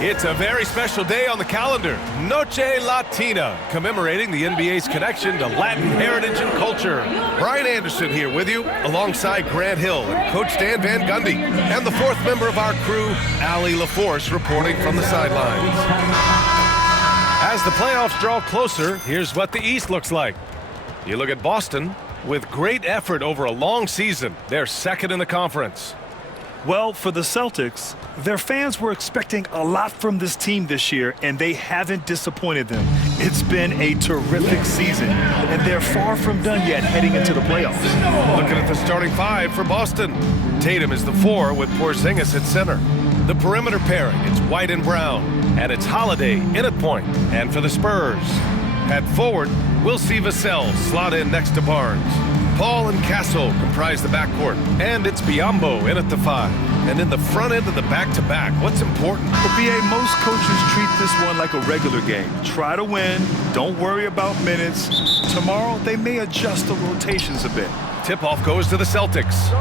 It's a very special day on the calendar, Noche Latina, commemorating the NBA's connection to Latin heritage and culture. Brian Anderson here with you, alongside Grant Hill and Coach Dan Van Gundy, and the fourth member of our crew, Allie LaForce, reporting from the sidelines. As the playoffs draw closer, here's what the East looks like. You look at Boston, with great effort over a long season, they're second in the conference. Well, for the Celtics, their fans were expecting a lot from this team this year, and they haven't disappointed them. It's been a terrific season, and they're far from done yet heading into the playoffs. Looking at the starting five for Boston. Tatum is the 4 with Porzingis at center. The perimeter pairing, it's White and Brown, and it's Holiday in at point. And for the Spurs, at forward, we'll see Vassell slot in next to Barnes. Paul and Castle comprise the backcourt, and it's Biyombo in at the 5. And in the front end of the back-to-back, what's important? Well, BA, most coaches treat this one like a regular game. Try to win, don't worry about minutes. Tomorrow, they may adjust the rotations a bit. Tip-off goes to the Celtics.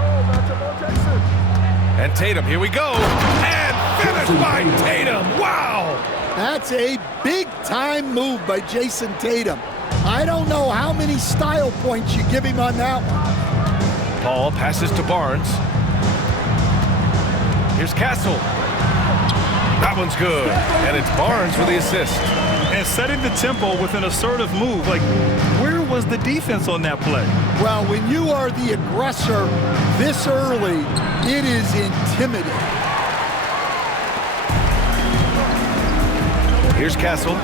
And Tatum, here we go. And finished by Tatum. Wow! That's a big-time move by Jayson Tatum. I don't know how many style points you give him on that one. Paul passes to Barnes. Here's Castle. That one's good. And it's Barnes with the assist. And setting the tempo with an assertive move. Like, where was the defense on that play? Well, when you are the aggressor this early, it is intimidating. Here's Castle.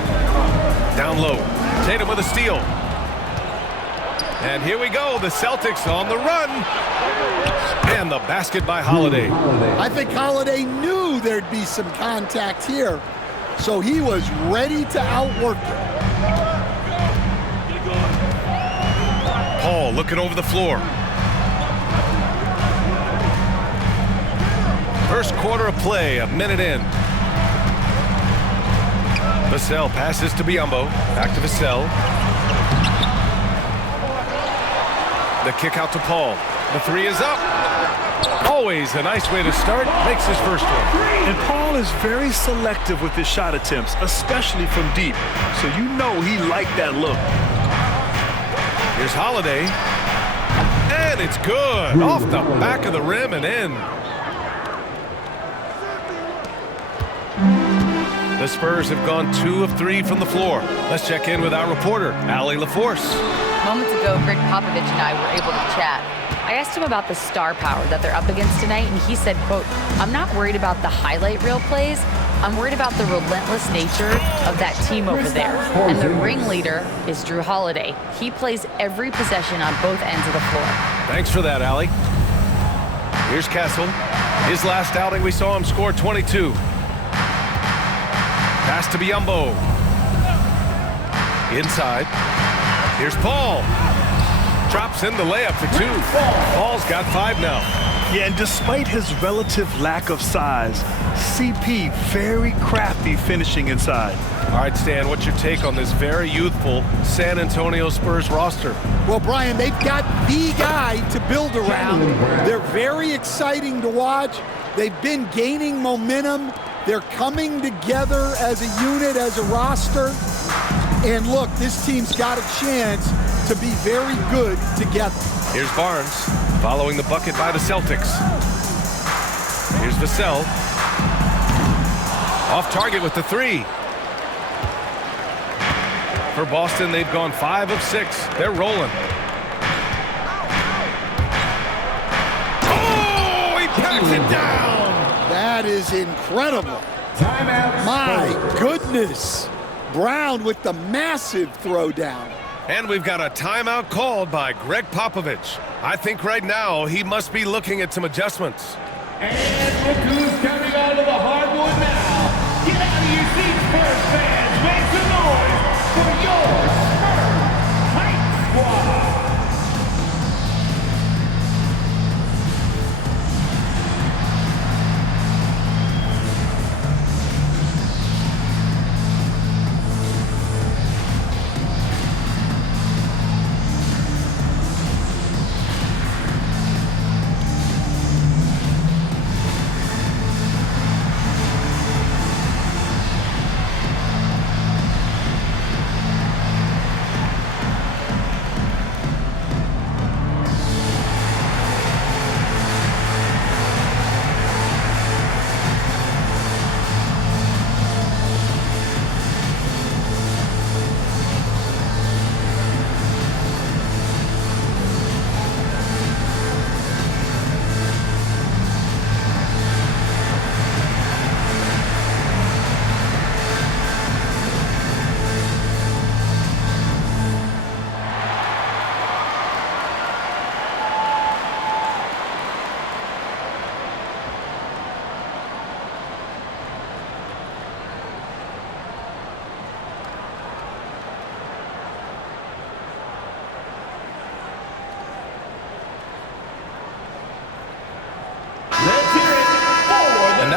Down low. Tatum with a steal. And here we go. The Celtics on the run. And the basket by Holiday. I think Holiday knew there'd be some contact here, so he was ready to outwork it. Paul looking over the floor. First quarter of play, a minute in. Vassell passes to Biyombo. Back to Vassell. The kick out to Paul. The 3 is up. Always a nice way to start. Makes his first one. And Paul is very selective with his shot attempts, especially from deep. So you know he liked that look. Here's Holiday. And it's good. Off the back of the rim and in. The Spurs have gone 2 of 3 from the floor. Let's check in with our reporter, Allie LaForce. Moments ago, Greg Popovich and I were able to chat. I asked him about the star power that they're up against tonight, and he said, quote, "I'm not worried about the highlight reel plays. I'm worried about the relentless nature of that team over there." And the ringleader is Drew Holiday. He plays every possession on both ends of the floor. Thanks for that, Allie. Here's Castle. His last outing, we saw him score 22. Pass to Biyombo. Inside. Here's Paul. Drops in the layup for 2. Paul's got 5 now. Yeah, and despite his relative lack of size, CP very crafty finishing inside. All right, Stan, what's your take on this very youthful San Antonio Spurs roster? Well, Brian, they've got the guy to build around. They're very exciting to watch. They've been gaining momentum. They're coming together as a unit, as a roster. And look, this team's got a chance to be very good together. Here's Barnes, following the bucket by the Celtics. Here's Vassell. Off target with the 3. For Boston, they've gone 5 of 6. They're rolling. Oh, he packs it down! That is incredible. My goodness. Brown with the massive throwdown. And we've got a timeout called by Greg Popovich. I think right now he must be looking at some adjustments. And look who's coming onto the hardwood now. Get out of your seats, Spurs fans. Make some noise for your Spurs Hype Squad.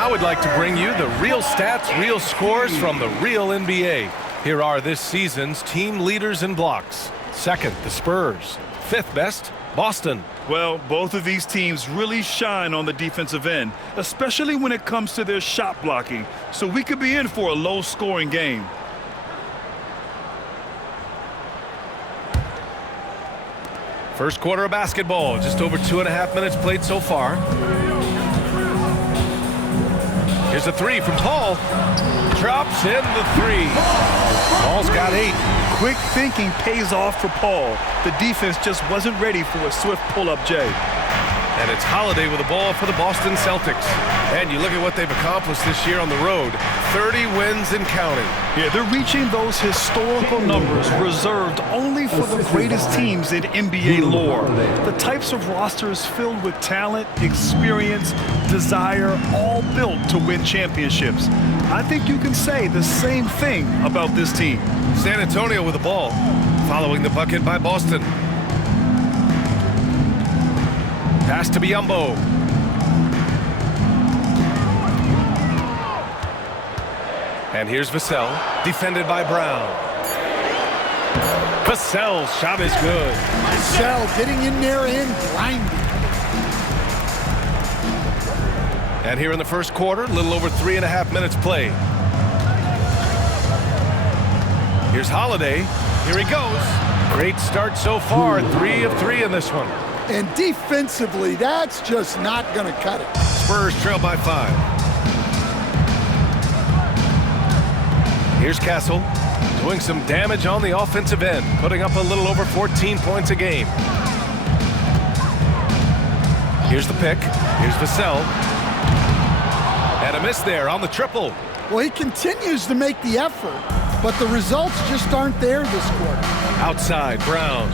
Now we'd like to bring you the real stats, real scores from the real NBA. Here are this season's team leaders in blocks. Second, the Spurs. Fifth best, Boston. Well, both of these teams really shine on the defensive end, especially when it comes to their shot blocking. So we could be in for a low-scoring game. First quarter of basketball, just over 2.5 minutes played so far. Here's a three from Paul. Drops in the three. Paul's got 8. Quick thinking pays off for Paul. The defense just wasn't ready for a swift pull-up Jay. And it's Holiday with the ball for the Boston Celtics. And you look at what they've accomplished this year on the road. 30 wins and counting. Yeah, they're reaching those historical numbers reserved only for the greatest teams in NBA lore. The types of rosters filled with talent, experience, desire, all built to win championships. I think you can say the same thing about this team. San Antonio with the ball, following the bucket by Boston. Pass to Biyombo. And here's Vassell, defended by Brown. Vassell's shot is good. Vassell getting in there and grinding. And here in the first quarter, a little over 3.5 minutes played. Here's Holiday. Here he goes. Great start so far. 3 of 3 in this one. And defensively, that's just not going to cut it. Spurs trail by 5. Here's Castle, doing some damage on the offensive end, putting up a little over 14 points a game. Here's the pick. Here's Vassell. And a miss there on the triple. Well, he continues to make the effort, but the results just aren't there this quarter. Outside, Brown.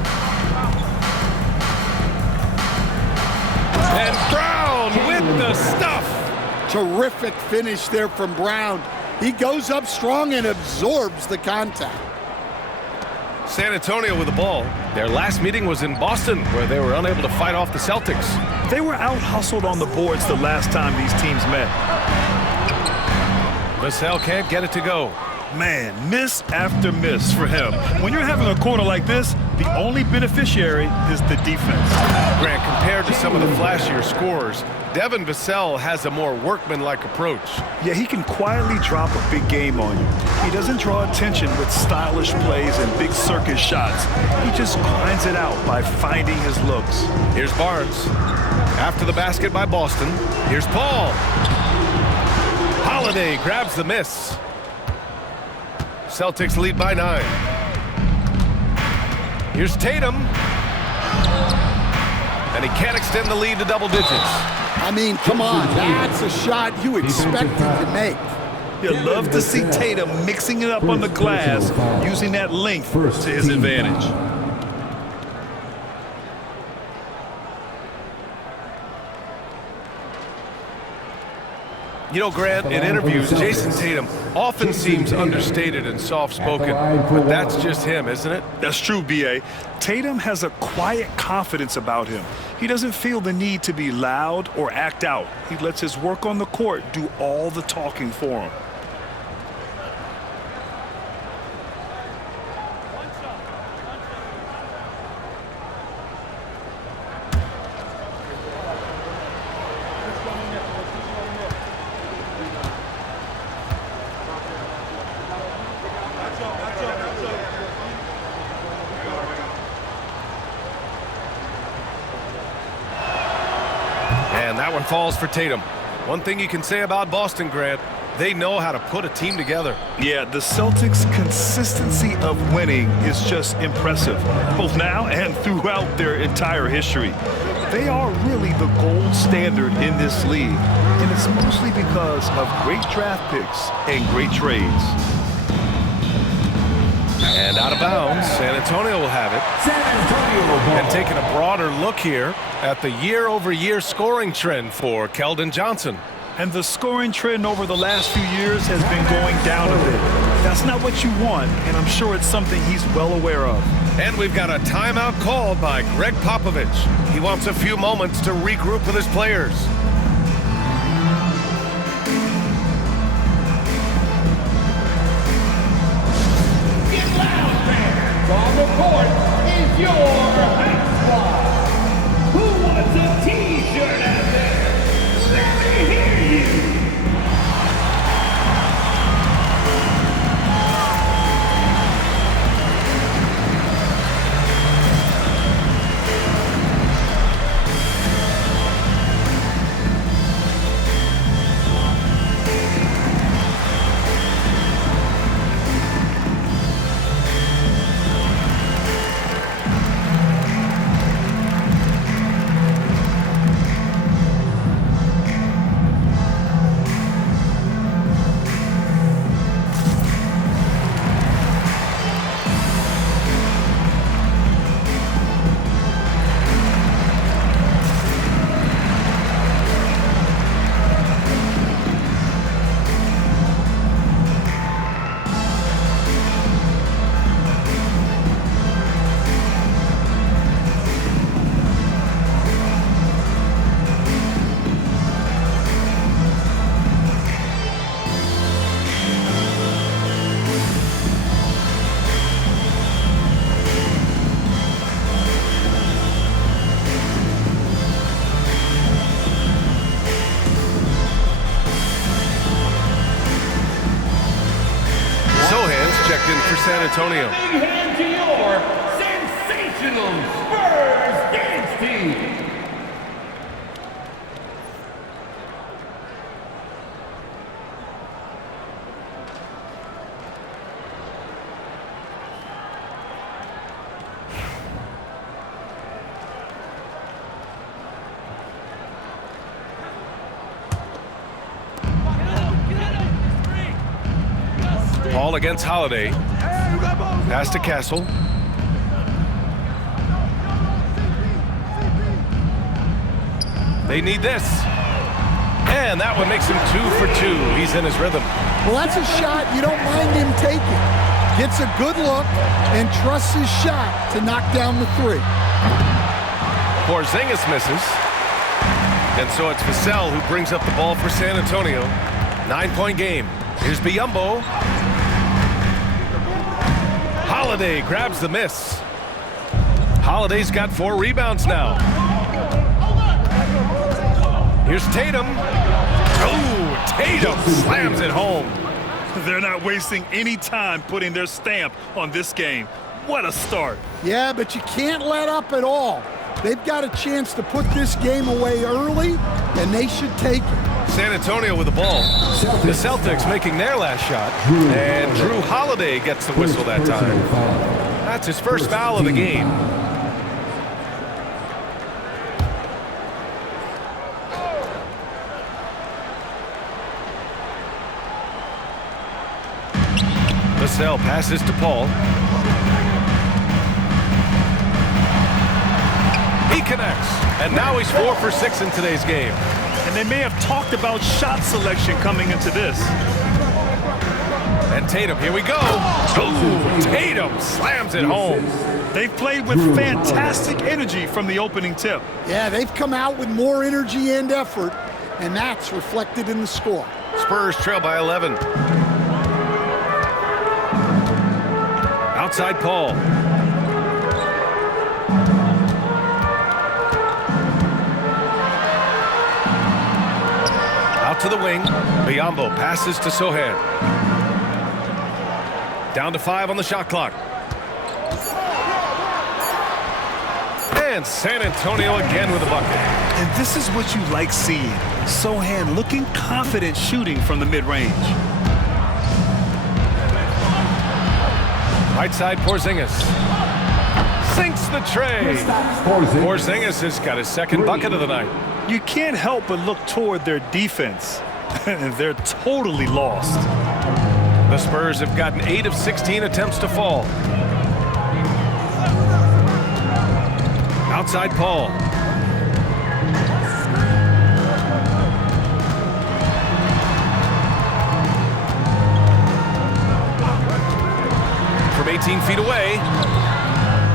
And Brown with the stuff. Terrific finish there from Brown. He goes up strong and absorbs the contact. San Antonio with the ball. Their last meeting was in Boston, where they were unable to fight off the Celtics. They were out-hustled on the boards the last time these teams met. Vassell can't get it to go. Man, miss after miss for him. When you're having a quarter like this, the only beneficiary is the defense. Grant, compared to some of the flashier scorers, Devin Vassell has a more workmanlike approach. Yeah, he can quietly drop a big game on you. He doesn't draw attention with stylish plays and big circus shots. He just grinds it out by finding his looks. Here's Barnes. After the basket by Boston, here's Paul. Holiday grabs the miss. Celtics lead by 9. Here's Tatum. And he can't extend the lead to double digits. I mean, come on, that's a shot you expected to make. You'd love to see Tatum mixing it up on the glass, using that length to his advantage. You know, Grant, in interviews, Jayson Tatum often seems understated and soft-spoken, but that's just him, isn't it? That's true, B.A. Tatum has a quiet confidence about him. He doesn't feel the need to be loud or act out. He lets his work on the court do all the talking for him. And that one falls for Tatum. One thing you can say about Boston, Grant, they know how to put a team together. Yeah, the Celtics' consistency of winning is just impressive, both now and throughout their entire history. They are really the gold standard in this league, and it's mostly because of great draft picks and great trades. And out of bounds, San Antonio will have it. And taking a broader look here at the year-over-year scoring trend for Keldon Johnson. And the scoring trend over the last few years has been going down a bit. That's not what you want, and I'm sure it's something he's well aware of. And we've got a timeout called by Greg Popovich. He wants a few moments to regroup with his players. checked in for San Antonio. Big hand to your sensational Spurs dance team. Ball against Holiday. Pass to Castle. They need this. And that one makes him 2 for 2. He's in his rhythm. Well, that's a shot you don't mind him taking. Gets a good look and trusts his shot to knock down the 3. Porzingis misses. And so it's Vassell who brings up the ball for San Antonio. 9-point game. Here's Biyombo. Holiday grabs the miss. Holiday's got 4 rebounds now. Here's Tatum. Oh, Tatum slams it home. They're not wasting any time putting their stamp on this game. What a start. Yeah, but you can't let up at all. They've got a chance to put this game away early, and they should take it. San Antonio with the ball. The Celtics making their last shot. And Drew Holiday gets the whistle that time. That's his first foul of the game. Vassell passes to Paul. He connects. And now he's 4 for 6 in today's game. And they may have talked about shot selection coming into this. And Tatum, here we go. Oh, Tatum slams it home. They've played with fantastic energy from the opening tip. Yeah, they've come out with more energy and effort, and that's reflected in the score. Spurs trail by 11. Outside Paul. Out to the wing. Biyombo passes to Sohan. Down to 5 on the shot clock. And San Antonio again with a bucket. And this is what you like seeing. Sohan looking confident shooting from the mid-range. Right side, Porzingis. Sinks the tray. Porzingis has got his second bucket of the night. You can't help but look toward their defense. They're totally lost. The Spurs have gotten 8 of 16 attempts to fall. Outside Paul. From 18 feet away,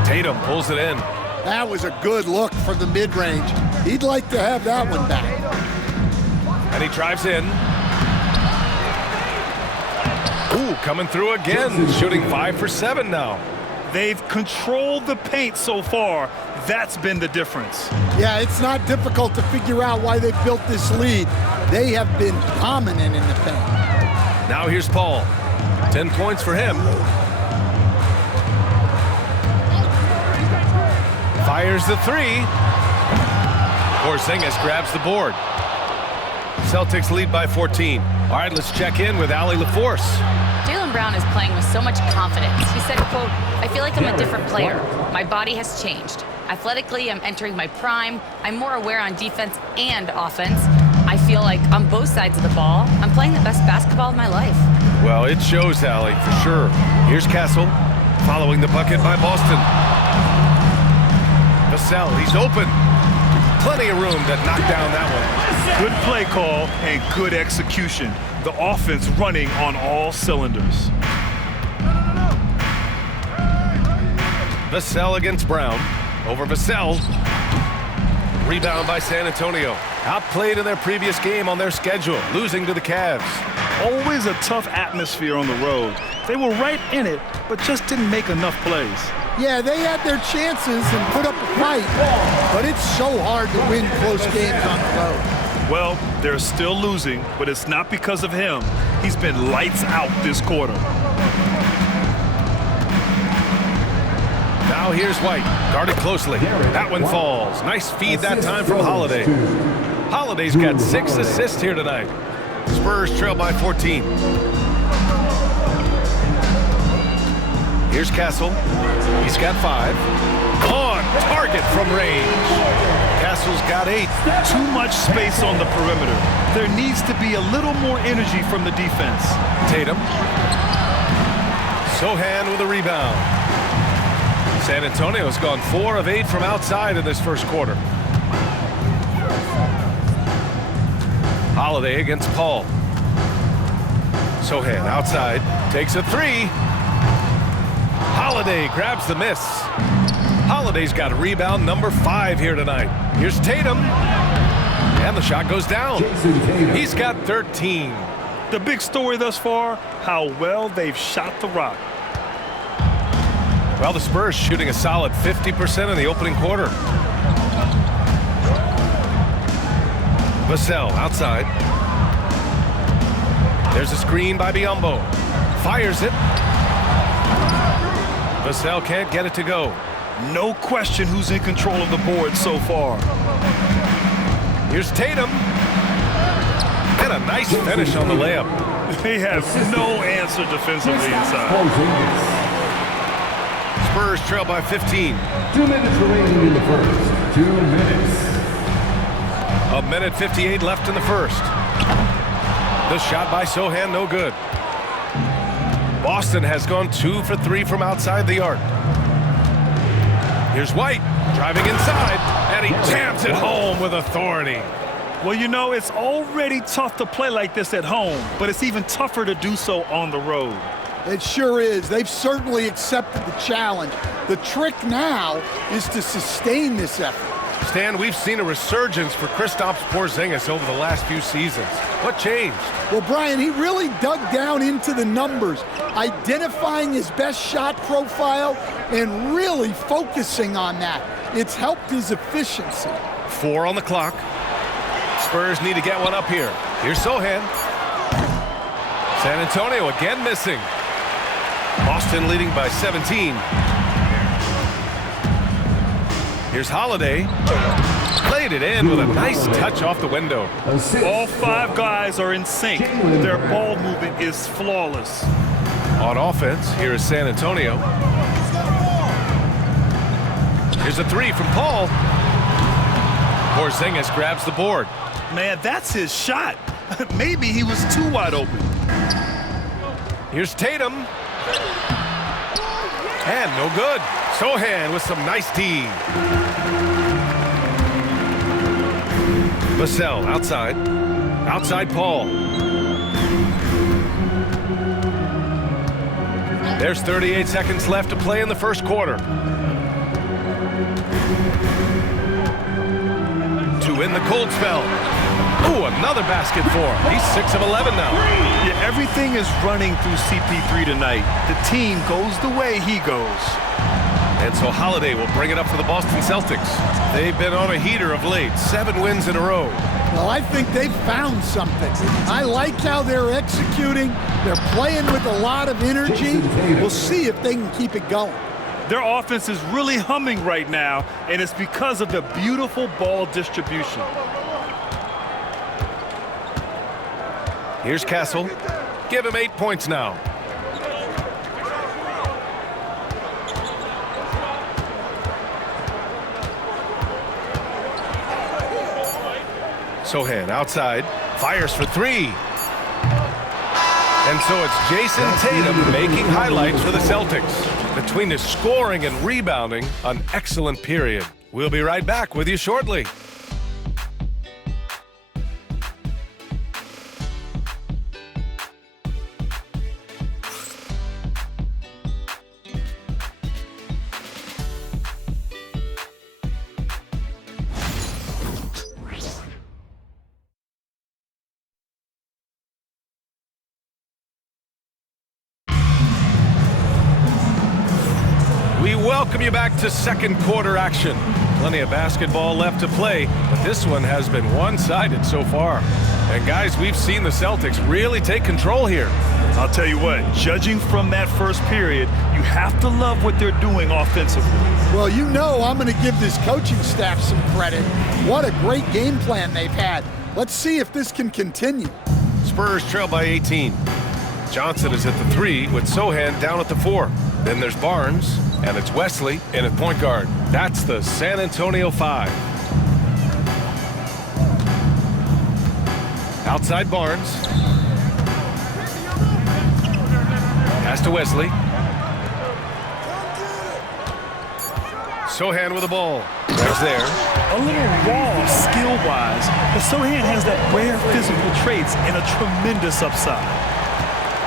Tatum pulls it in. That was a good look from the mid-range. He'd like to have that one back. And he drives in. Ooh, coming through again, shooting 5 for 7 now. They've controlled the paint so far. That's been the difference. Yeah, it's not difficult to figure out why they've built this lead. They have been dominant in the paint. Now here's Paul. 10 points for him. Fires the 3. Porzingis grabs the board. Celtics lead by 14. All right, let's check in with Allie LaForce. Jaylen Brown is playing with so much confidence. He said, quote, "I feel like I'm a different player. My body has changed. Athletically, I'm entering my prime. I'm more aware on defense and offense. I feel like on both sides of the ball, I'm playing the best basketball of my life." Well, it shows, Allie, for sure. Here's Castle, following the bucket by Boston. Vassell, he's open. Plenty of room to knock down that one. Good play call and good execution. The offense running on all cylinders. Vassell against Brown. Over Vassell. Rebound by San Antonio. Outplayed in their previous game on their schedule, losing to the Cavs. Always a tough atmosphere on the road. They were right in it, but just didn't make enough plays. Yeah, they had their chances and put up a fight, but it's so hard to win close games on the road. Well, they're still losing, but it's not because of him. He's been lights out this quarter. Now here's White, guarded closely. That one falls. Nice feed that time from Holiday. Holiday's got 6 assists here tonight. Spurs trail by 14. Here's Castle. He's got 5. On target from range. Castle's got 8. Too much space on the perimeter. There needs to be a little more energy from the defense. Tatum. Sohan with a rebound. San Antonio's gone 4 of 8 from outside in this first quarter. Holiday against Paul. Sohan outside, takes a 3. Holiday grabs the miss. Holiday's got a rebound number 5 here tonight. Here's Tatum. And the shot goes down. He's got 13. The big story thus far, how well they've shot the rock. Well, the Spurs shooting a solid 50% in the opening quarter. Vassell outside. There's a screen by Biyombo. Fires it. Vassell can't get it to go. No question who's in control of the board so far. Here's Tatum. And a nice finish on the layup. They have no answer defensively inside. Spurs trail by 15. 2 minutes remaining in the first. 2 minutes. A minute 58 left in the first. The shot by Sohan, no good. Boston has gone 2 for 3 from outside the arc. Here's White, driving inside, and he jams it home with authority. Well, you know, it's already tough to play like this at home, but it's even tougher to do so on the road. It sure is. They've certainly accepted the challenge. The trick now is to sustain this effort. Stan, we've seen a resurgence for Kristaps Porzingis over the last few seasons. What changed? Well, Brian, he really dug down into the numbers, identifying his best shot profile and really focusing on that. It's helped his efficiency. 4 on the clock. Spurs need to get one up here. Here's Sohan. San Antonio again missing. Boston leading by 17. Here's Holiday. Played it in with a nice touch off the window. All 5 guys are in sync. Their ball movement is flawless. On offense, here is San Antonio. Here's a 3 from Paul. Porzingis grabs the board. Man, that's his shot. Maybe he was too wide open. Here's Tatum. And no good. Sohan with some nice D. Vassell outside. Outside Paul. There's 38 seconds left to play in the first quarter. 2 in the cold spell. Ooh, another basket for him. He's 6 of 11 now. Yeah, everything is running through CP3 tonight. The team goes the way he goes. And so Holiday will bring it up for the Boston Celtics. They've been on a heater of late. 7 wins in a row. Well, I think they've found something. I like how they're executing. They're playing with a lot of energy. We'll see if they can keep it going. Their offense is really humming right now, and it's because of the beautiful ball distribution. Here's Castle. Give him 8 points now. Sohan outside, fires for 3. And so it's Jayson Tatum making highlights for the Celtics. Between his scoring and rebounding, an excellent period. We'll be right back with you shortly. We welcome you back to second quarter action. Plenty of basketball left to play, but this one has been one-sided so far. And guys, we've seen the Celtics really take control here. I'll tell you what, judging from that first period, you have to love what they're doing offensively. Well, you know I'm going to give this coaching staff some credit. What a great game plan they've had. Let's see if this can continue. Spurs trail by 18. Johnson is at the 3 with Sohan down at the 4. Then there's Barnes, and it's Wesley in at point guard. That's the San Antonio 5. Outside Barnes. Pass to Wesley. Sohan with the ball. There's there. A little raw skill-wise, but Sohan has that rare physical traits and a tremendous upside.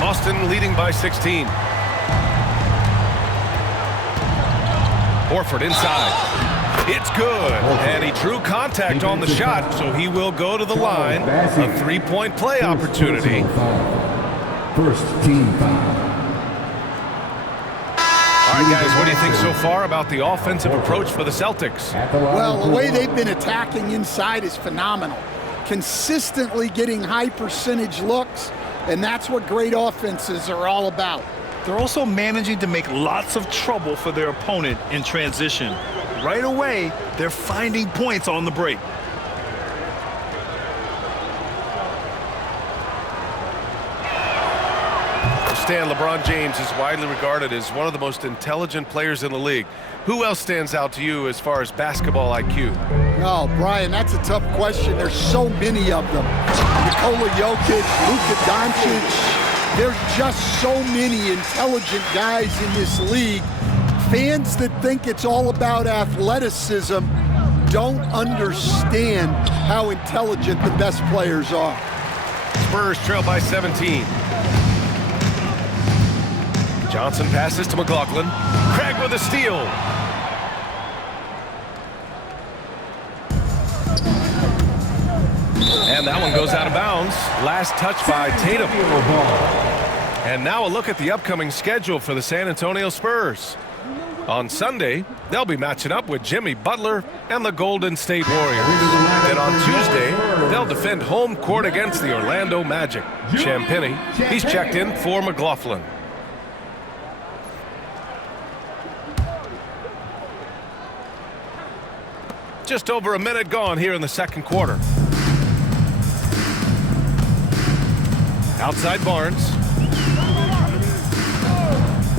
Boston leading by 16. Horford inside. It's good. And he drew contact on the shot, so he will go to the line. A three-point play opportunity. First team foul. All right, guys, what do you think so far about the offensive approach for the Celtics? Well, the way they've been attacking inside is phenomenal. Consistently getting high percentage looks, and that's what great offenses are all about. They're also managing to make lots of trouble for their opponent in transition. Right away, they're finding points on the break. LeBron James is widely regarded as one of the most intelligent players in the league. Who else stands out to you as far as basketball IQ? Oh, Brian, that's a tough question. There's so many of them. Nikola Jokic, Luka Doncic. There's just so many intelligent guys in this league. Fans that think it's all about athleticism don't understand how intelligent the best players are. Spurs trail by 17. Johnson passes to McLaughlin. Craig with a steal. And that one goes out of bounds. Last touch by Tatum. And now a look at the upcoming schedule for the San Antonio Spurs. On Sunday, they'll be matching up with Jimmy Butler and the Golden State Warriors. Then on Tuesday, they'll defend home court against the Orlando Magic. Champagnie, he's checked in for McLaughlin. Just over a minute gone here in the second quarter. Outside Barnes.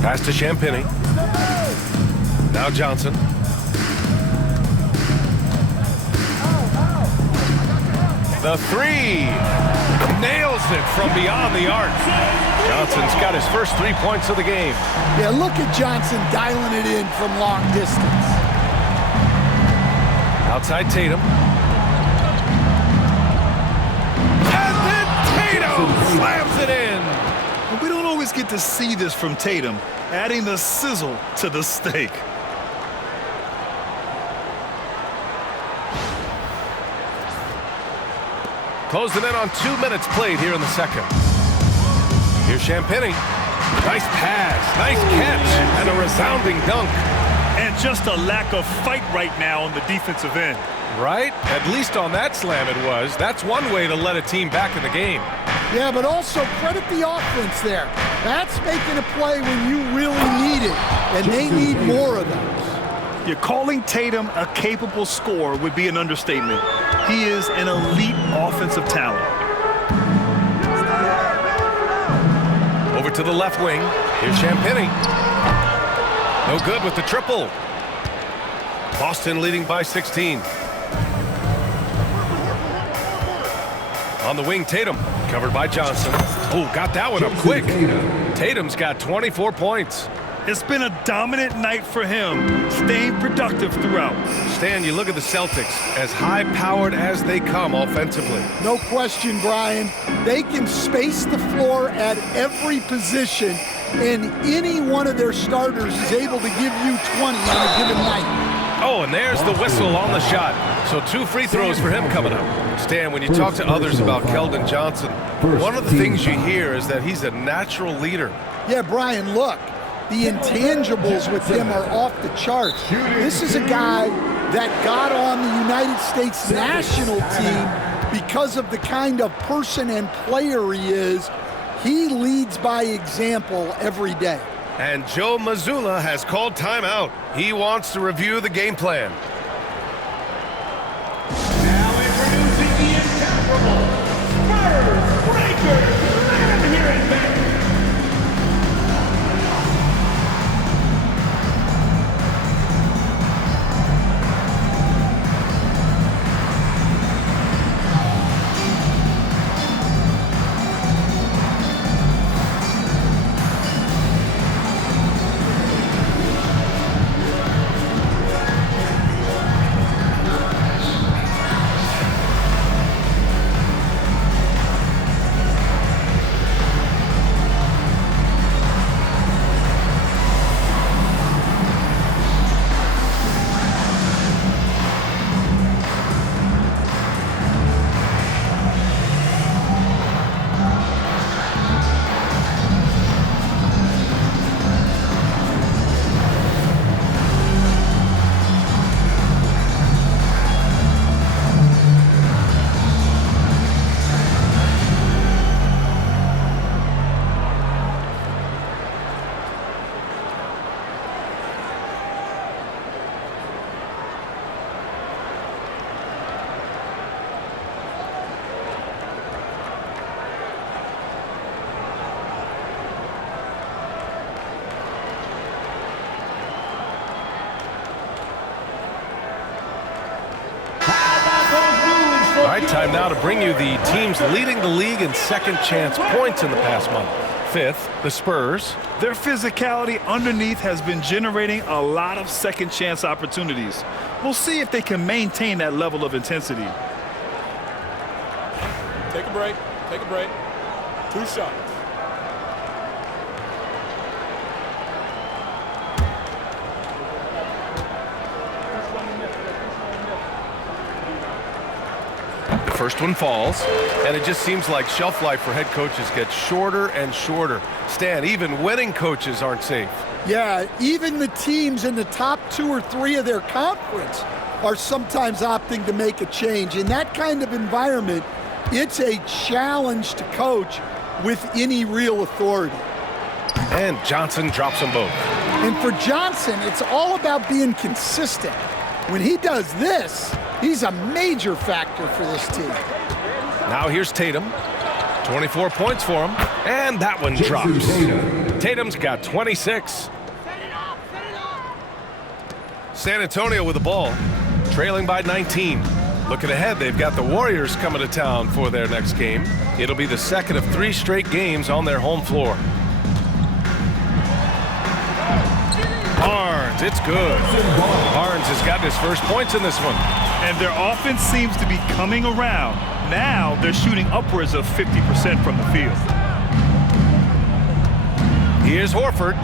Pass to Champagnie. Now Johnson. The 3. Nails it from beyond the arc. Johnson's got his first 3 points of the game. Yeah, look at Johnson dialing it in from long distance. Outside Tatum. And then Tatum slams it in. We don't always get to see this from Tatum, adding the sizzle to the steak. Closing in on 2 minutes played here in the second. Here's Champagnie. Nice pass, nice catch, and a resounding dunk. And just a lack of fight right now on the defensive end. Right? At least on that slam it was. That's one way to let a team back in the game. Yeah, but also credit the offense there. That's making a play when you really need it, and they need more of those. You're calling Tatum a capable scorer would be an understatement. He is an elite offensive talent. Over to the left wing. Here's Champagnie. No good with the triple. Boston leading by 16. On the wing, Tatum. Covered by Johnson. Oh, got that one up quick. Tatum's got 24 points. It's been a dominant night for him, staying productive throughout. Stan, you look at the Celtics, as high-powered as they come offensively. No question, Brian. They can space the floor at every position, and any one of their starters is able to give you 20 on a given night. Oh, and there's the whistle on the shot. So 2 free throws for him coming up. Stan, when you talk to others about Keldon Johnson, one of the things you hear is that he's a natural leader. Yeah, Brian, look. The intangibles with him are off the charts. This is a guy that got on the United States national team because of the kind of person and player he is. He leads by example every day. And Joe Mazzulla has called timeout. He wants to review the game plan. Now introducing the incomparable Spurs Breakers. Let him hear it, baby. All right, time now to bring you the teams leading the league in second chance points in the past month. Fifth, the Spurs. Their physicality underneath has been generating a lot of second chance opportunities. We'll see if they can maintain that level of intensity. Take a break. Take a break. 2 shots. First one falls, and it just seems like shelf life for head coaches gets shorter and shorter. Stan, even winning coaches aren't safe. Yeah, even the teams in the top 2 or 3 of their conference are sometimes opting to make a change. In that kind of environment, it's a challenge to coach with any real authority. And Johnson drops them both. And for Johnson, it's all about being consistent. When he does this, he's a major factor for this team. Now here's Tatum. 24 points for him. And that one drops. Tatum's got 26. San Antonio with the ball, trailing by 19. Looking ahead, they've got the Warriors coming to town for their next game. It'll be the second of 3 straight games on their home floor. Barnes, it's good. Barnes has got his first points in this one. And their offense seems to be coming around. Now they're shooting upwards of 50% from the field. Here's Horford.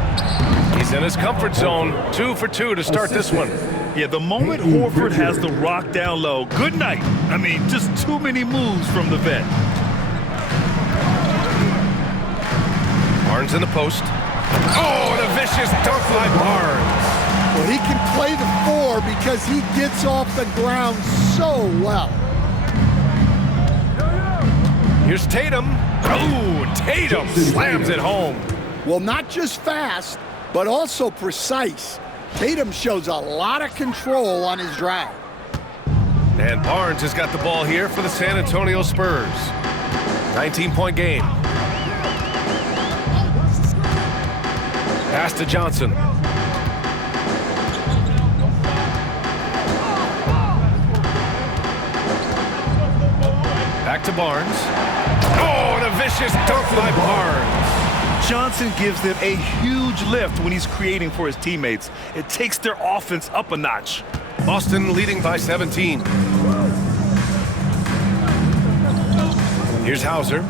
He's in his comfort zone. 2 for 2 to start this one. Yeah, the moment Horford has the rock down low, good night. I mean, just too many moves from the vet. Barnes in the post. Oh, and a vicious dunk by Barnes. Well, he can play the 4 because he gets off the ground so well. Here's Tatum. Oh, Tatum slams it home. Well, not just fast, but also precise. Tatum shows a lot of control on his drive. And Barnes has got the ball here for the San Antonio Spurs. 19-point game. Pass to Johnson. Back to Barnes. Oh, and a vicious dunk by Barnes. Johnson gives them a huge lift when he's creating for his teammates. It takes their offense up a notch. Boston leading by 17. Here's Hauser.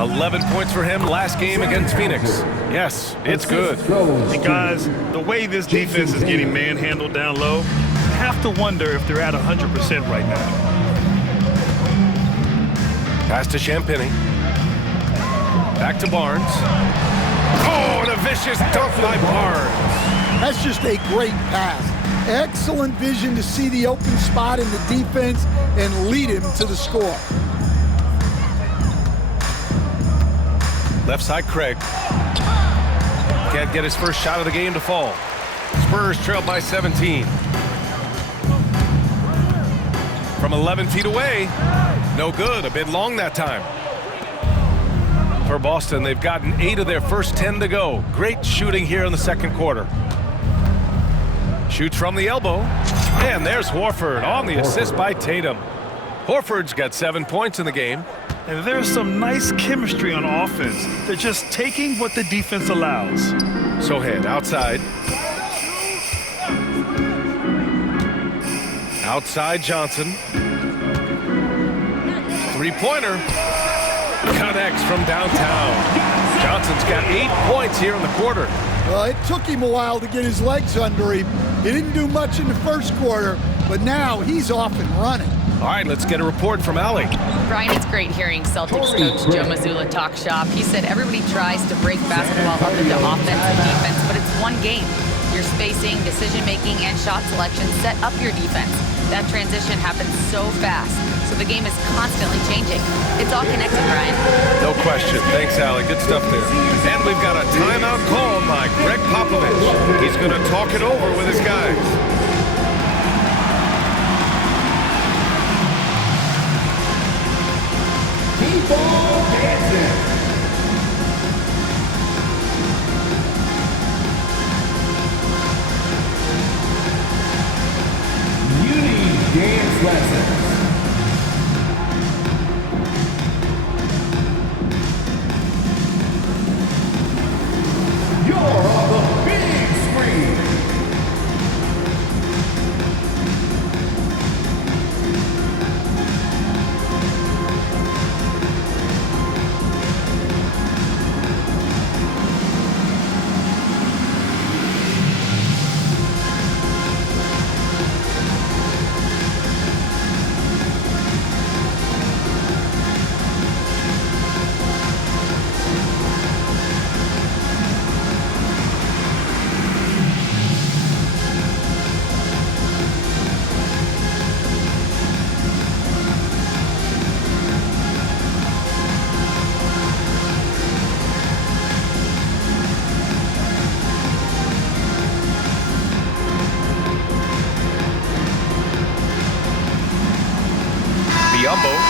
11 points for him last game against Phoenix. Yes, it's good. And guys, the way this defense is getting manhandled down low, you have to wonder if they're at 100% right now. Pass to Champagny. Back to Barnes. Oh, and a vicious dunk by Barnes. That's just a great pass. Excellent vision to see the open spot in the defense and lead him to the score. Left side, Craig. can't get his first shot of the game to fall. Spurs trail by 17. From 11 feet away. No good. A bit long that time. For Boston, they've gotten 8 of their first 10 to go. Great shooting here in the second quarter. Shoots from the elbow. And there's Horford on the assist by Tatum. Horford's got 7 points in the game. And there's some nice chemistry on offense. They're just taking what the defense allows. Sohan outside. Outside Johnson. Three-pointer. Connects from downtown. Johnson's got 8 points here in the quarter. Well, it took him a while to get his legs under him. He didn't do much in the first quarter, but now he's off and running. All right, let's get a report from Allie. Brian, it's great hearing Celtics coach Joe Mazzulla talk shop. He said everybody tries to break basketball up into offense and defense, but it's one game. Your spacing, decision-making, and shot selection set up your defense. That transition happens so fast, so the game is constantly changing. It's all connected, Brian. No question. Thanks, Allie. Good stuff there. And we've got a timeout called by Greg Popovich. He's going to talk it over with his guys. Ball dancing. You need dance lessons. You're on the big screen.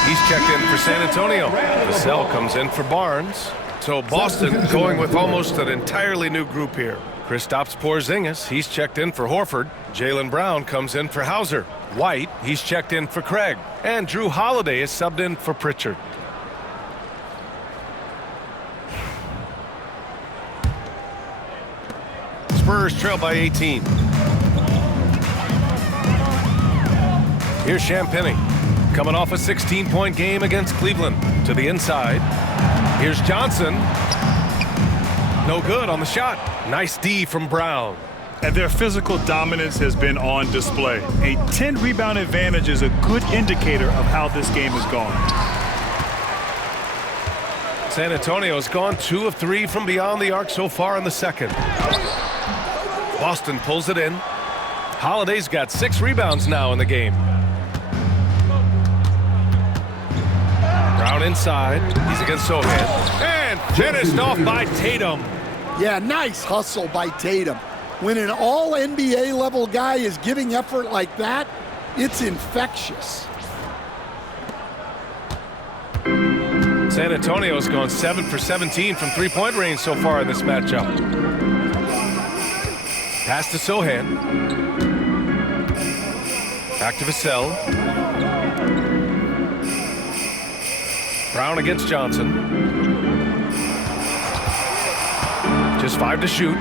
He's checked in for San Antonio. Vassell comes in for Barnes. So Boston going with almost an entirely new group here. Kristaps Porzingis, he's checked in for Horford. Jaylen Brown comes in for Hauser. White, he's checked in for Craig. And Drew Holiday is subbed in for Pritchard. Spurs trail by 18. Here's Champagnie. Coming off a 16-point game against Cleveland. To the inside. Here's Johnson. No good on the shot. Nice D from Brown. And their physical dominance has been on display. A 10-rebound advantage is a good indicator of how this game has gone. San Antonio's gone 2 of 3 from beyond the arc so far in the second. Boston pulls it in. Holiday's got 6 rebounds now in the game. Brown inside. He's against Sohan. And finished off by Tatum. Yeah, nice hustle by Tatum. When an all-NBA level guy is giving effort like that, it's infectious. San Antonio's gone 7 for 17 from three-point range so far in this matchup. Pass to Sohan. Back to Vassell. Brown against Johnson. Just 5 to shoot.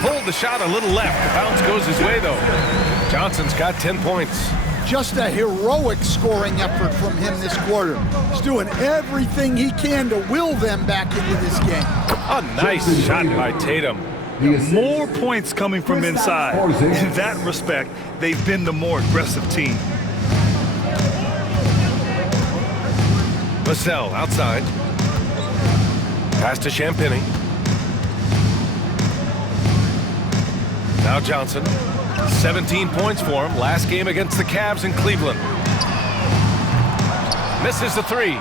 Pulled the shot a little left. The bounce goes his way, though. Johnson's got 10 points. Just a heroic scoring effort from him this quarter. He's doing everything he can to will them back into this game. A nice shot by Tatum. More points coming from inside. In that respect, they've been the more aggressive team. Vassell outside. Pass to Champagnie. Now Johnson. 17 points for him. Last game against the Cavs in Cleveland. Misses the 3.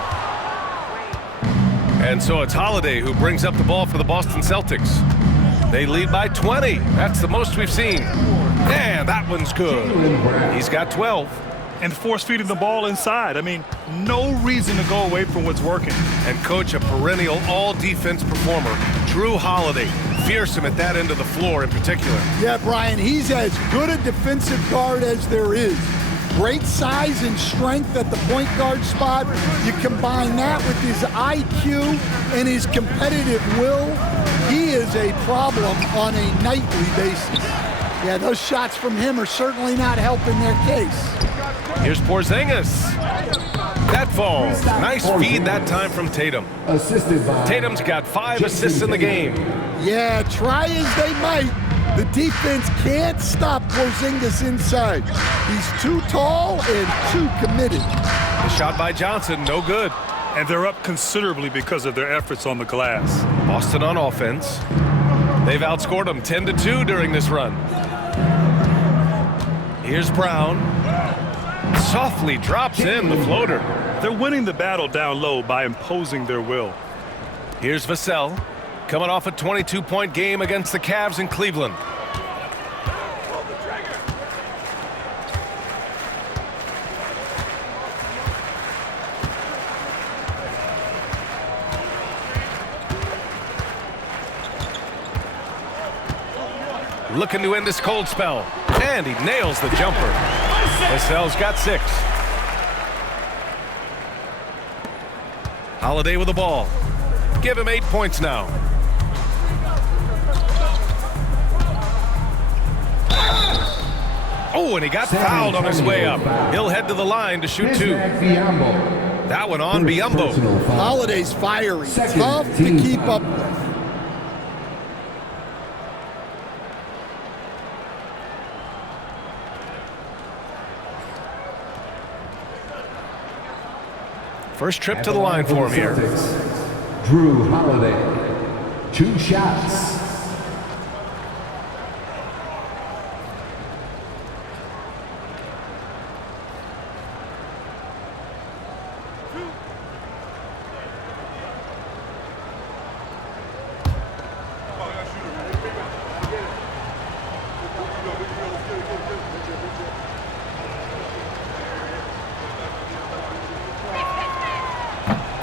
And so it's Holiday who brings up the ball for the Boston Celtics. They lead by 20. That's the most we've seen. And that one's good. He's got 12. And force feeding the ball inside. I mean, no reason to go away from what's working. And coach, a perennial all-defense performer, Drew Holiday. Fearsome at that end of the floor in particular. Yeah, Brian, he's as good a defensive guard as there is. Great size and strength at the point guard spot. You combine that with his IQ and his competitive will, he is a problem on a nightly basis. Yeah, those shots from him are certainly not helping their case. Here's Porzingis. That falls. Nice feed that time from Tatum. Tatum's got 5 assists in the game. Yeah, try as they might, the defense can't stop Porzingis inside. He's too tall and too committed. The shot by Johnson, no good. And they're up considerably because of their efforts on the glass. Boston on offense. They've outscored them 10-2 during this run. Here's Brown. Softly drops in the floater. They're winning the battle down low by imposing their will. Here's Vassell, coming off a 22-point game against the Cavs in Cleveland. Looking to end this cold spell. And he nails the jumper. Vassell's got 6. Holiday with the ball. Give him 8 points now. Oh, and he got fouled on his way up. He'll head to the line to shoot 2. That one on Biyombo. Holiday's fiery. Tough to keep up with. First trip to the line for him here. Drew Holiday, 2 shots.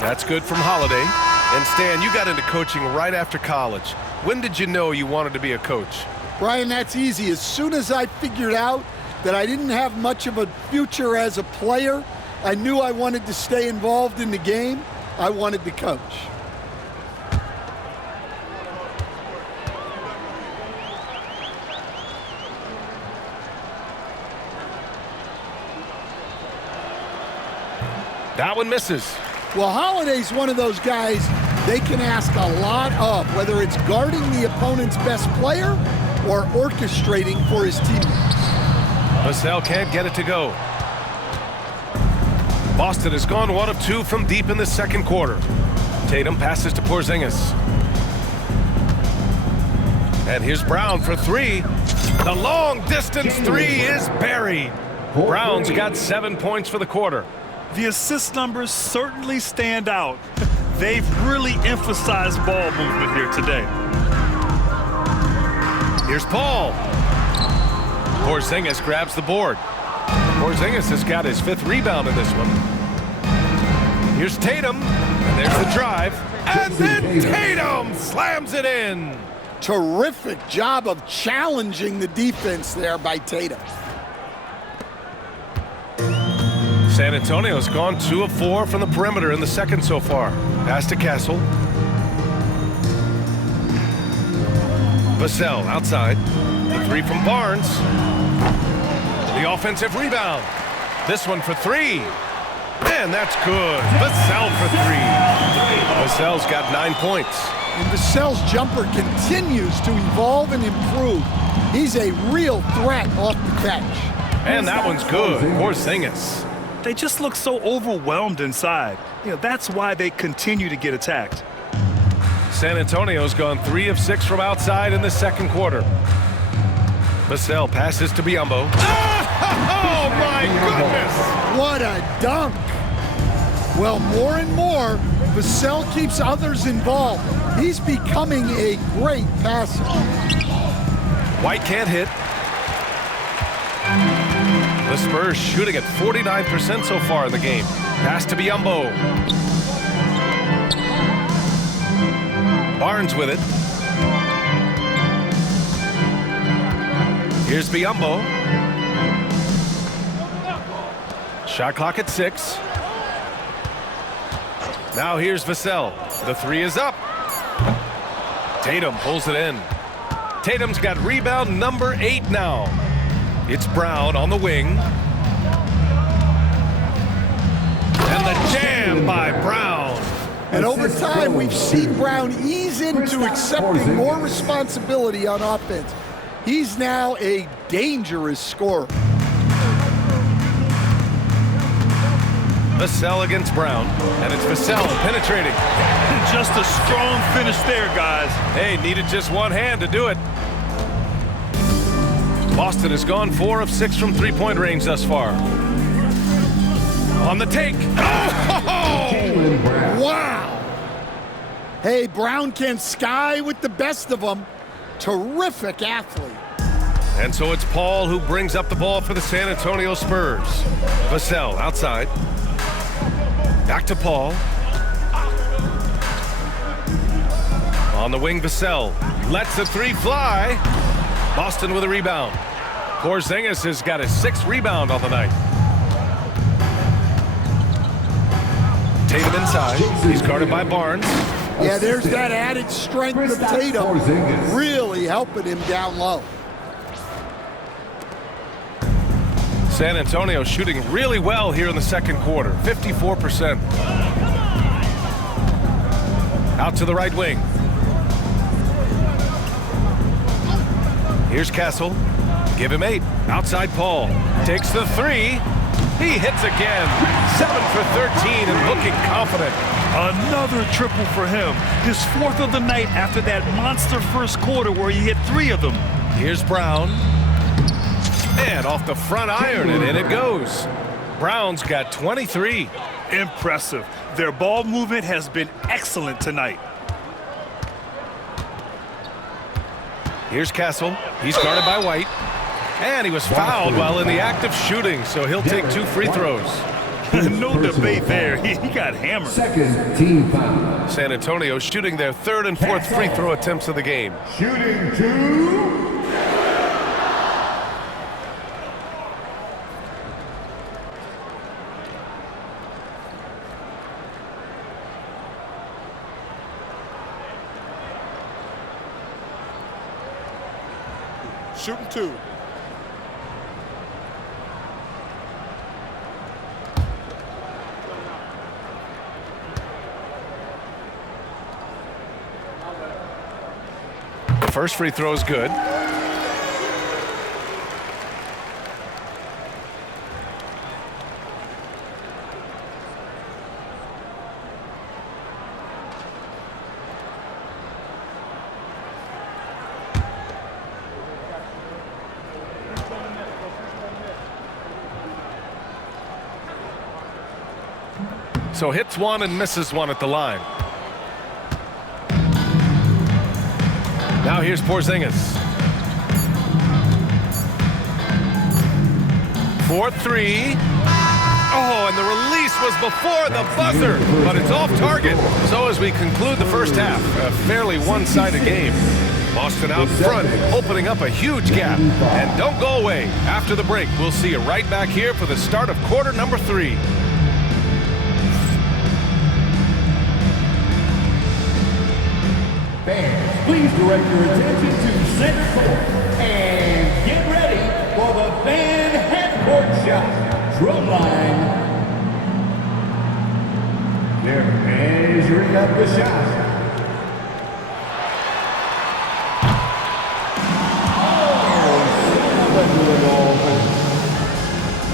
That's good from Holiday. And Stan, you got into coaching right after college. When did you know you wanted to be a coach? Brian, that's easy. As soon as I figured out that I didn't have much of a future as a player, I knew I wanted to stay involved in the game. I wanted to coach. That one misses. Well, Holiday's one of those guys they can ask a lot of, whether it's guarding the opponent's best player or orchestrating for his teammates. Vassell can't get it to go. Boston has gone 1 of 2 from deep in the second quarter. Tatum passes to Porzingis. And here's Brown for 3. The long distance 3 is buried. Brown's got 7 points for the quarter. The assist numbers certainly stand out. They've really emphasized ball movement here today. Here's Paul. Porzingis grabs the board. Porzingis has got his 5th rebound in this one. Here's Tatum. And there's the drive. And then Tatum slams it in. Terrific job of challenging the defense there by Tatum. San Antonio's gone 2 of 4 from the perimeter in the second so far. Pass to Castle. Vassell outside. The 3 from Barnes. The offensive rebound. This one for 3. And that's good. Vassell for 3. Vassell's got 9 points. And Vassell's jumper continues to evolve and improve. He's a real threat off the bench. And that one's good. Porzingis. They just look so overwhelmed inside. You know, that's why they continue to get attacked. San Antonio's gone 3 of 6 from outside in the second quarter. Vassell passes to Biyombo. Oh, my goodness! What a dunk! Well, more and more, Vassell keeps others involved. He's becoming a great passer. White can't hit. The Spurs shooting at 49% so far in the game. Pass to Biyombo. Barnes with it. Here's Biyombo. Shot clock at 6. Now here's Vassell. The 3 is up. Tatum pulls it in. Tatum's got rebound number 8 now. It's Brown on the wing. And the jam by Brown. And over time, we've seen Brown ease into accepting more responsibility on offense. He's now a dangerous scorer. Vassell against Brown, and it's Vassell penetrating. Just a strong finish there, guys. Hey, needed just one hand to do it. Boston has gone 4 of 6 from three-point range thus far. On the take. Oh! Wow! Hey, Brown can sky with the best of them. Terrific athlete. And so it's Paul who brings up the ball for the San Antonio Spurs. Vassell outside. Back to Paul. On the wing, Vassell lets the 3 fly. Boston with a rebound. Porzingis has got his 6th rebound on the night. Tatum inside. He's guarded by Barnes. Yeah, there's that added strength of Tatum, really helping him down low. San Antonio shooting really well here in the second quarter, 54%. Out to the right wing. Here's Castle. Give him 8. Outside Paul. Takes the 3. He hits again. 7 for 13 and looking confident. Another triple for him. His 4th of the night after that monster first quarter where he hit 3 of them. Here's Brown. And off the front iron, and in it goes. Brown's got 23. Impressive. Their ball movement has been excellent tonight. Here's Castle. He's guarded by White. And he was fouled while in the act of shooting, so he'll take 2 free throws. No debate there. He got hammered. Second team foul. San Antonio shooting their 3rd and 4th free throw attempts of the game. Shooting 2. Shooting 2. First free throw is good. So hits 1 and misses 1 at the line. Now here's Porzingis. 4-3. Oh, and the release was before the buzzer, but it's off target. So as we conclude the first half, a fairly one-sided game. Boston out front, opening up a huge gap. And don't go away. After the break, we'll see you right back here for the start of quarter number 3. Fans, please direct your attention to center court and get ready for the fan half-court shot. Drumline. They're measuring up the shot.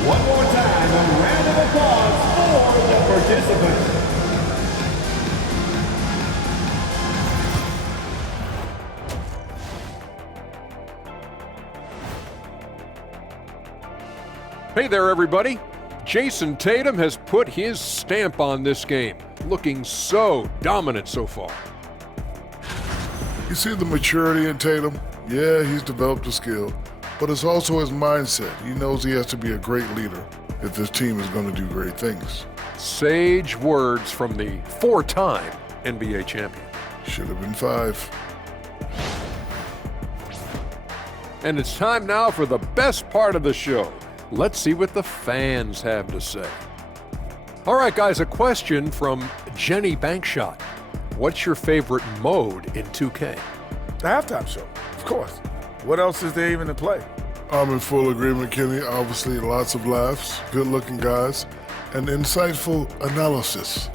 One more time, a round of applause for the participants. Hey there, everybody. Jayson Tatum has put his stamp on this game, looking so dominant so far. You see the maturity in Tatum? Yeah, he's developed a skill, but it's also his mindset. He knows he has to be a great leader if this team is going to do great things. Sage words from the 4-time NBA champion. Should have been 5. And it's time now for the best part of the show. Let's see what the fans have to say. All right, guys, a question from Jenny Bankshot. What's your favorite mode in 2K? The halftime show, of course. What else is there even to play? I'm in full agreement, Kenny. Obviously, lots of laughs, good-looking guys, and insightful analysis.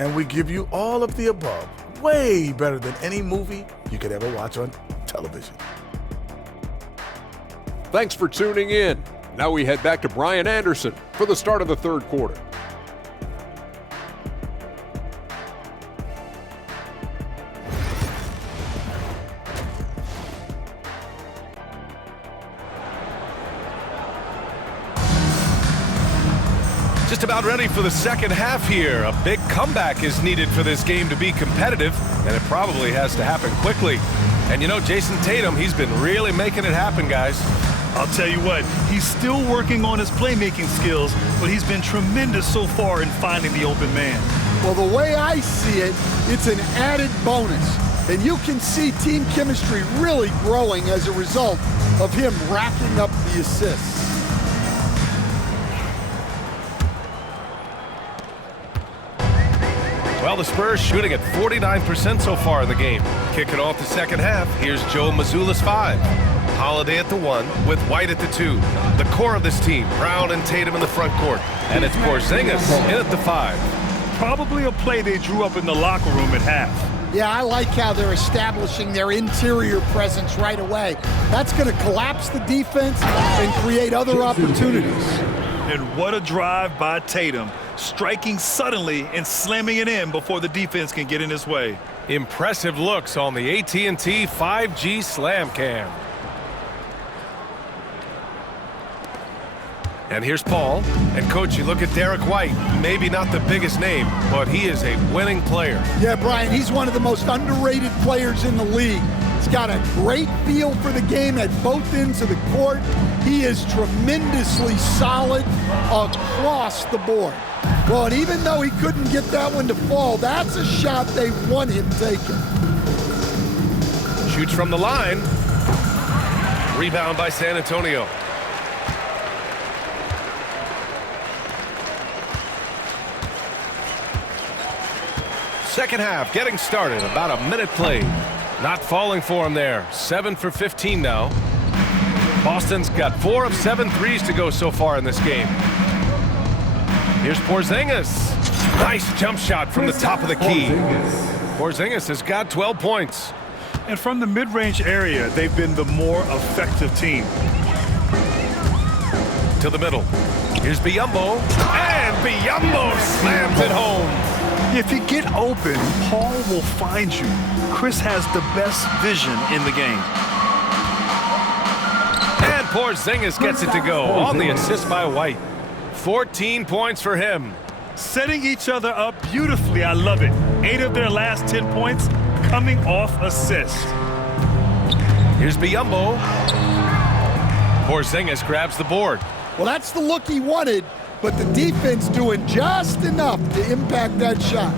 And we give you all of the above. Way better than any movie you could ever watch on television. Thanks for tuning in. Now we head back to Brian Anderson for the start of the third quarter. Just about ready for the second half here. A big comeback is needed for this game to be competitive, and it probably has to happen quickly. And you know, Jayson Tatum, he's been really making it happen, guys. I'll tell you what, he's still working on his playmaking skills, but he's been tremendous so far in finding the open man. Well, the way I see it, it's an added bonus. And you can see team chemistry really growing as a result of him racking up the assists. Well, the Spurs shooting at 49% so far in the game. Kicking off the second half, here's Joe Mazzulla's 5. Holiday at the 1 with White at the 2. The core of this team, Brown and Tatum in the front court. And it's Porzingis in at the 5. Probably a play they drew up in the locker room at half. Yeah, I like how they're establishing their interior presence right away. That's going to collapse the defense and create other opportunities. And what a drive by Tatum, striking suddenly and slamming it in before the defense can get in his way. Impressive looks on the AT&T 5G Slam Cam. And here's Paul. And, Coach, you look at Derek White. Maybe not the biggest name, but he is a winning player. Yeah, Brian, he's one of the most underrated players in the league. He's got a great feel for the game at both ends of the court. He is tremendously solid across the board. Well, and even though he couldn't get that one to fall, that's a shot they want him taking. Shoots from the line. Rebound by San Antonio. Second half getting started. About a minute played. Not falling for him there. 7 for 15 now. Boston's got 4 of 7 threes to go so far in this game. Here's Porzingis. Nice jump shot from the top of the key. Porzingis has got 12 points. And from the mid-range area, they've been the more effective team. To the middle. Here's Biyombo. And Biyombo slams it home. If you get open, Paul will find you. Chris has the best vision in the game. And Porzingis gets it to go on the assist by White. 14 points for him. Setting each other up beautifully. I love it. 8 of their last 10 points coming off assists. Here's Biyombo. Porzingis grabs the board. Well, that's the look he wanted, but the defense doing just enough to impact that shot.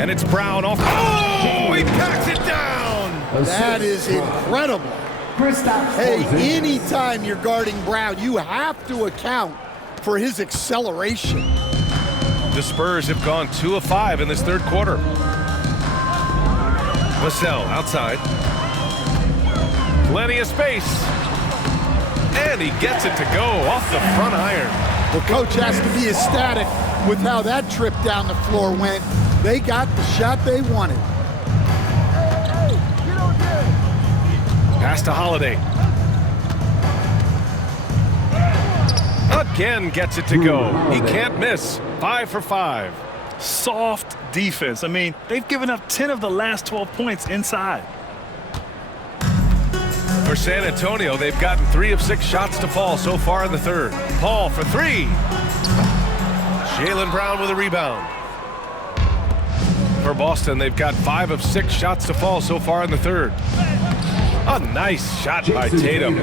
And it's Brown off. Oh, he packs it down. That is incredible. Hey, anytime you're guarding Brown, you have to account for his acceleration. The Spurs have gone 2 of 5 in this third quarter. Vassell outside. Plenty of space. And he gets it to go off the front iron. Well, Coach has to be ecstatic with how that trip down the floor went. They got the shot they wanted. Pass to Holiday. Again gets it to go. He can't miss. 5 for 5. Soft defense. I mean, they've given up 10 of the last 12 points inside. For San Antonio, they've gotten 3 of 6 shots to fall so far in the third. Paul for 3. Jaylen Brown with a rebound. For For Boston, they've got 5 of 6 shots to fall so far in the third. A nice shot by Tatum.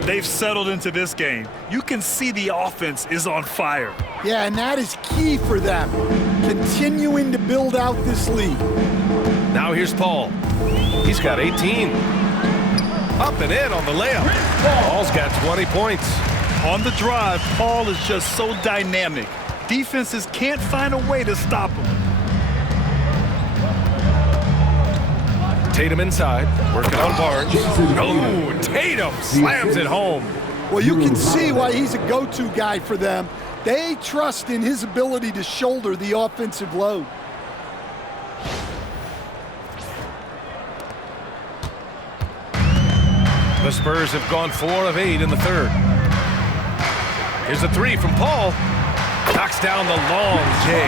They've settled into this game. You can see the offense is on fire. Yeah, and that is key for them, continuing to build out this lead. Now here's Paul. He's got 18. Up and in on the layup. Paul's got 20 points. On the drive, Paul is just so dynamic. Defenses can't find a way to stop him. Tatum inside, working on Barnes. Oh, Tatum slams it home. Well, you can see why he's a go-to guy for them. They trust in his ability to shoulder the offensive load. The Spurs have gone 4 of 8 in the third. Here's a 3 from Paul. Knocks down the long J.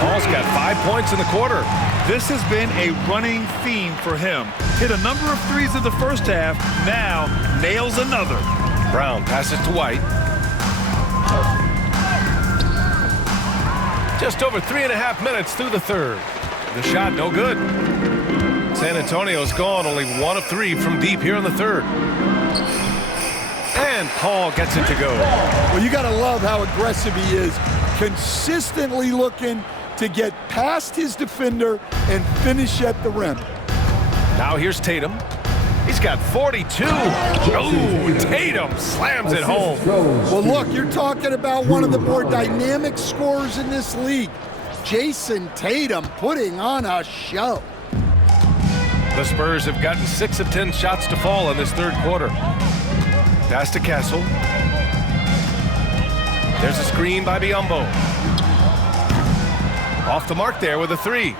Paul's got 5 points in the quarter. This has been a running theme for him. Hit a number of threes in the first half, now nails another. Brown passes to White. Just over 3.5 minutes through the third. The shot no good. San Antonio's gone only 1 of 3 from deep here in the third. And Paul gets it to go. Well, you got to love how aggressive he is, consistently looking to get past his defender and finish at the rim. Now here's Tatum. He's got 42. Oh, Tatum slams it home. Well, look, you're talking about one of the more dynamic scorers in this league. Jayson Tatum putting on a show. The Spurs have gotten 6 of 10 shots to fall in this third quarter. Pass to Castle. There's a screen by Biyombo. Off the mark there with a 3.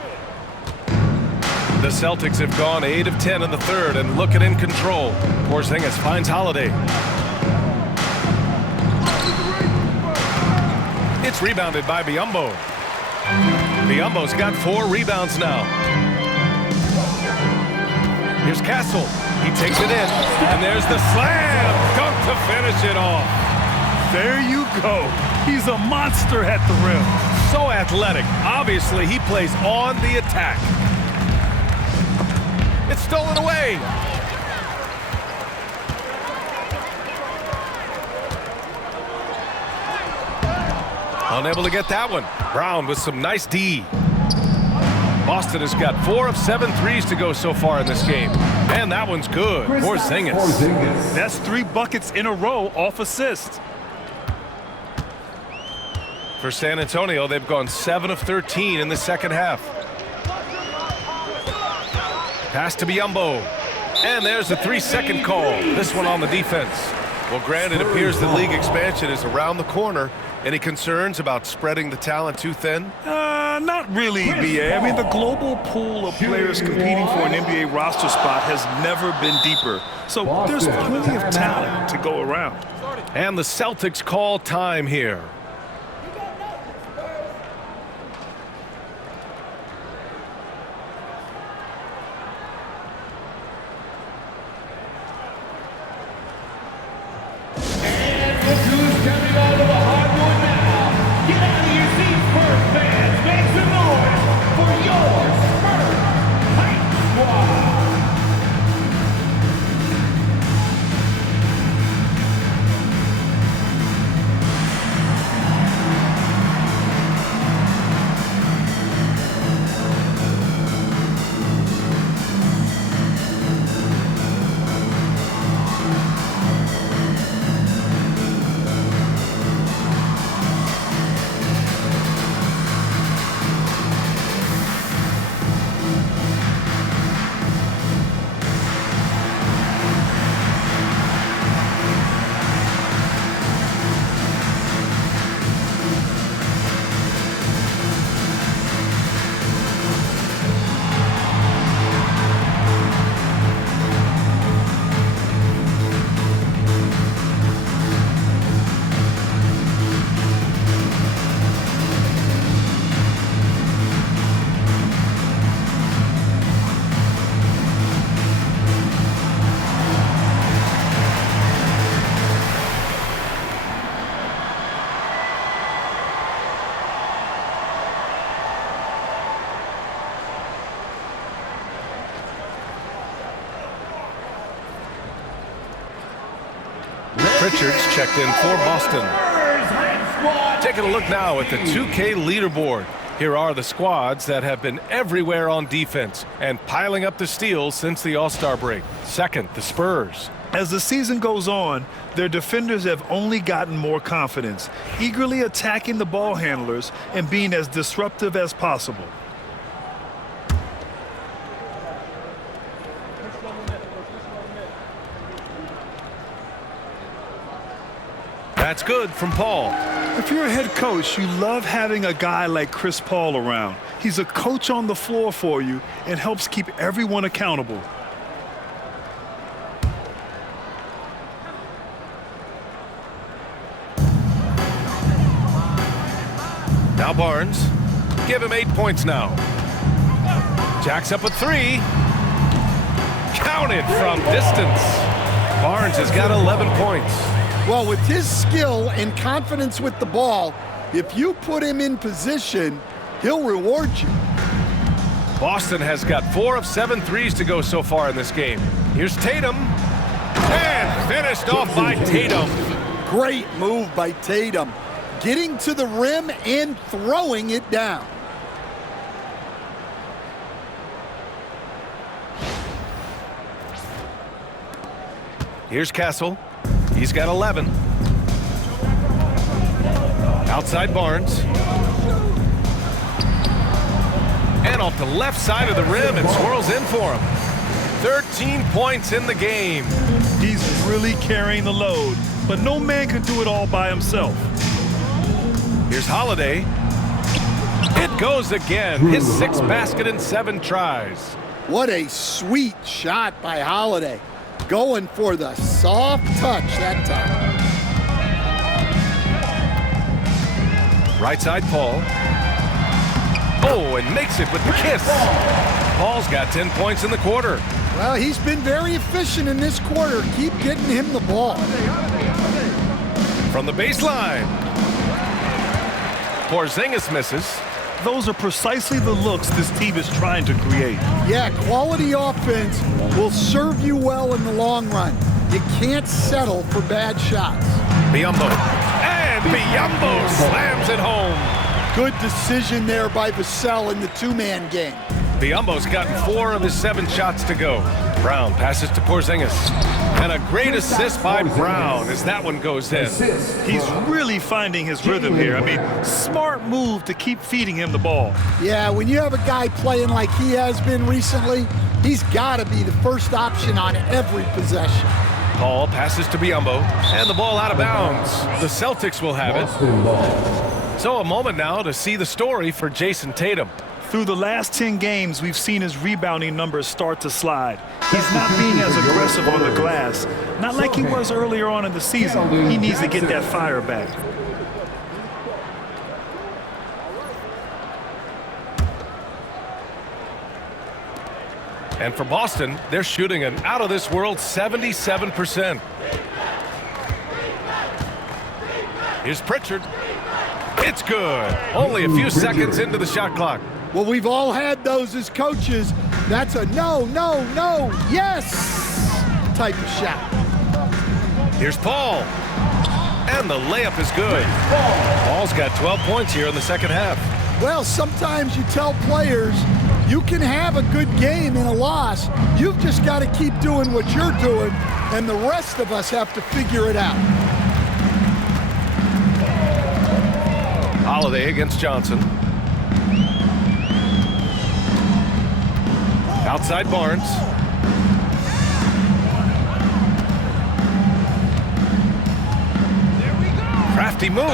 The Celtics have gone 8 of 10 in the third and looking in control. Porzingis finds Holiday. It's rebounded by Biyombo. Biyombo's got 4 rebounds now. Here's Castle. He takes it in, and there's the slam dunk to finish it off. There you go. He's a monster at the rim. So athletic. Obviously, he plays on the attack. It's stolen away. Unable to get that one. Brown with some nice D. Boston has got 4 of 7 threes to go so far in this game. And that one's good. Porzingis. That's 3 buckets in a row off assist. For San Antonio, they've gone 7 of 13 in the second half. Pass to Biyombo. And there's a 3-second call. This one on the defense. Well, Grant, it appears the league expansion is around the corner. Any concerns about spreading the talent too thin? Not really, BA. I mean, the global pool of players competing for an NBA roster spot has never been deeper. So there's plenty of talent to go around. And the Celtics call time here. Pritchard's checked in for Boston. Taking a look now at the 2K leaderboard. Here are the squads that have been everywhere on defense and piling up the steals since the All-Star break. Second, the Spurs. As the season goes on, their defenders have only gotten more confidence, eagerly attacking the ball handlers and being as disruptive as possible. That's good from Paul. If you're a head coach, you love having a guy like Chris Paul around. He's a coach on the floor for you and helps keep everyone accountable. Now Barnes. Give him 8 points now. Jacks up a 3. Counted from distance. Barnes has got 11 points. Well, with his skill and confidence with the ball, if you put him in position, he'll reward you. Boston has got 4 of 7 threes to go so far in this game. Here's Tatum. And finished off by Tatum. Great move by Tatum. Getting to the rim and throwing it down. Here's Castle. He's got 11. Outside Barnes. And off the left side of the rim, and swirls in for him. 13 points in the game. He's really carrying the load, but no man can do it all by himself. Here's Holiday. It goes again. His 6th basket in 7 tries. What a sweet shot by Holiday. Going for the soft touch that time. Right side, Paul. Oh, and makes it with the kiss. Paul's got 10 points in the quarter. Well, he's been very efficient in this quarter. Keep getting him the ball. From the baseline. Porzingis misses. Those are precisely the looks this team is trying to create. Yeah, quality offense will serve you well in the long run. You can't settle for bad shots. Biyombo. And Biyombo slams it home. Good decision there by Vassell in the 2-man game. Biyombo's gotten 4 of his 7 shots to go. Brown passes to Porzingis. And a great assist by Brown as that one goes in. He's really finding his rhythm here. I mean, smart move to keep feeding him the ball. Yeah, when you have a guy playing like he has been recently, he's got to be the first option on every possession. Paul passes to Biyombo, and the ball out of bounds. The Celtics will have it. So a moment now to see the story for Jayson Tatum. Through the last 10 games, we've seen his rebounding numbers start to slide. He's not being as aggressive on the glass, not like he was earlier on in the season. He needs to get that fire back. And for Boston, they're shooting an out-of-this-world 77%. Here's Pritchard. It's good. Only a few seconds into the shot clock. Well, we've all had those as coaches. That's a no, no, no, yes type of shot. Here's Paul. And the layup is good. Paul's got 12 points here in the second half. Well, sometimes you tell players you can have a good game in a loss. You've just got to keep doing what you're doing, and the rest of us have to figure it out. Holiday against Johnson. Outside Barnes. Crafty move.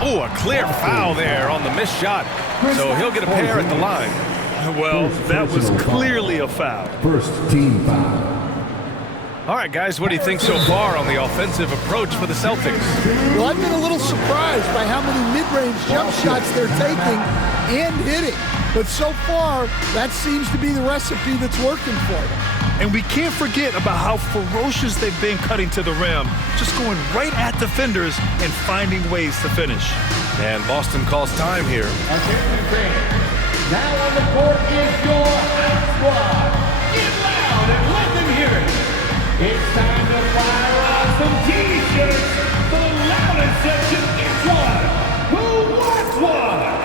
Oh, a clear foul there on the missed shot. So he'll get a pair at the line. Well, that was clearly a foul. First team foul. All right, guys, what do you think so far on the offensive approach for the Celtics? Well, I've been a little surprised by how many mid-range jump shots they're taking and hitting. But so far, that seems to be the recipe that's working for them. And we can't forget about how ferocious they've been cutting to the rim, just going right at defenders and finding ways to finish. And Boston calls time here. Now on the court is your hot squad. Get loud and let them hear it. It's time to fire us some T-shirts. The loudest section gets one. Who wants one?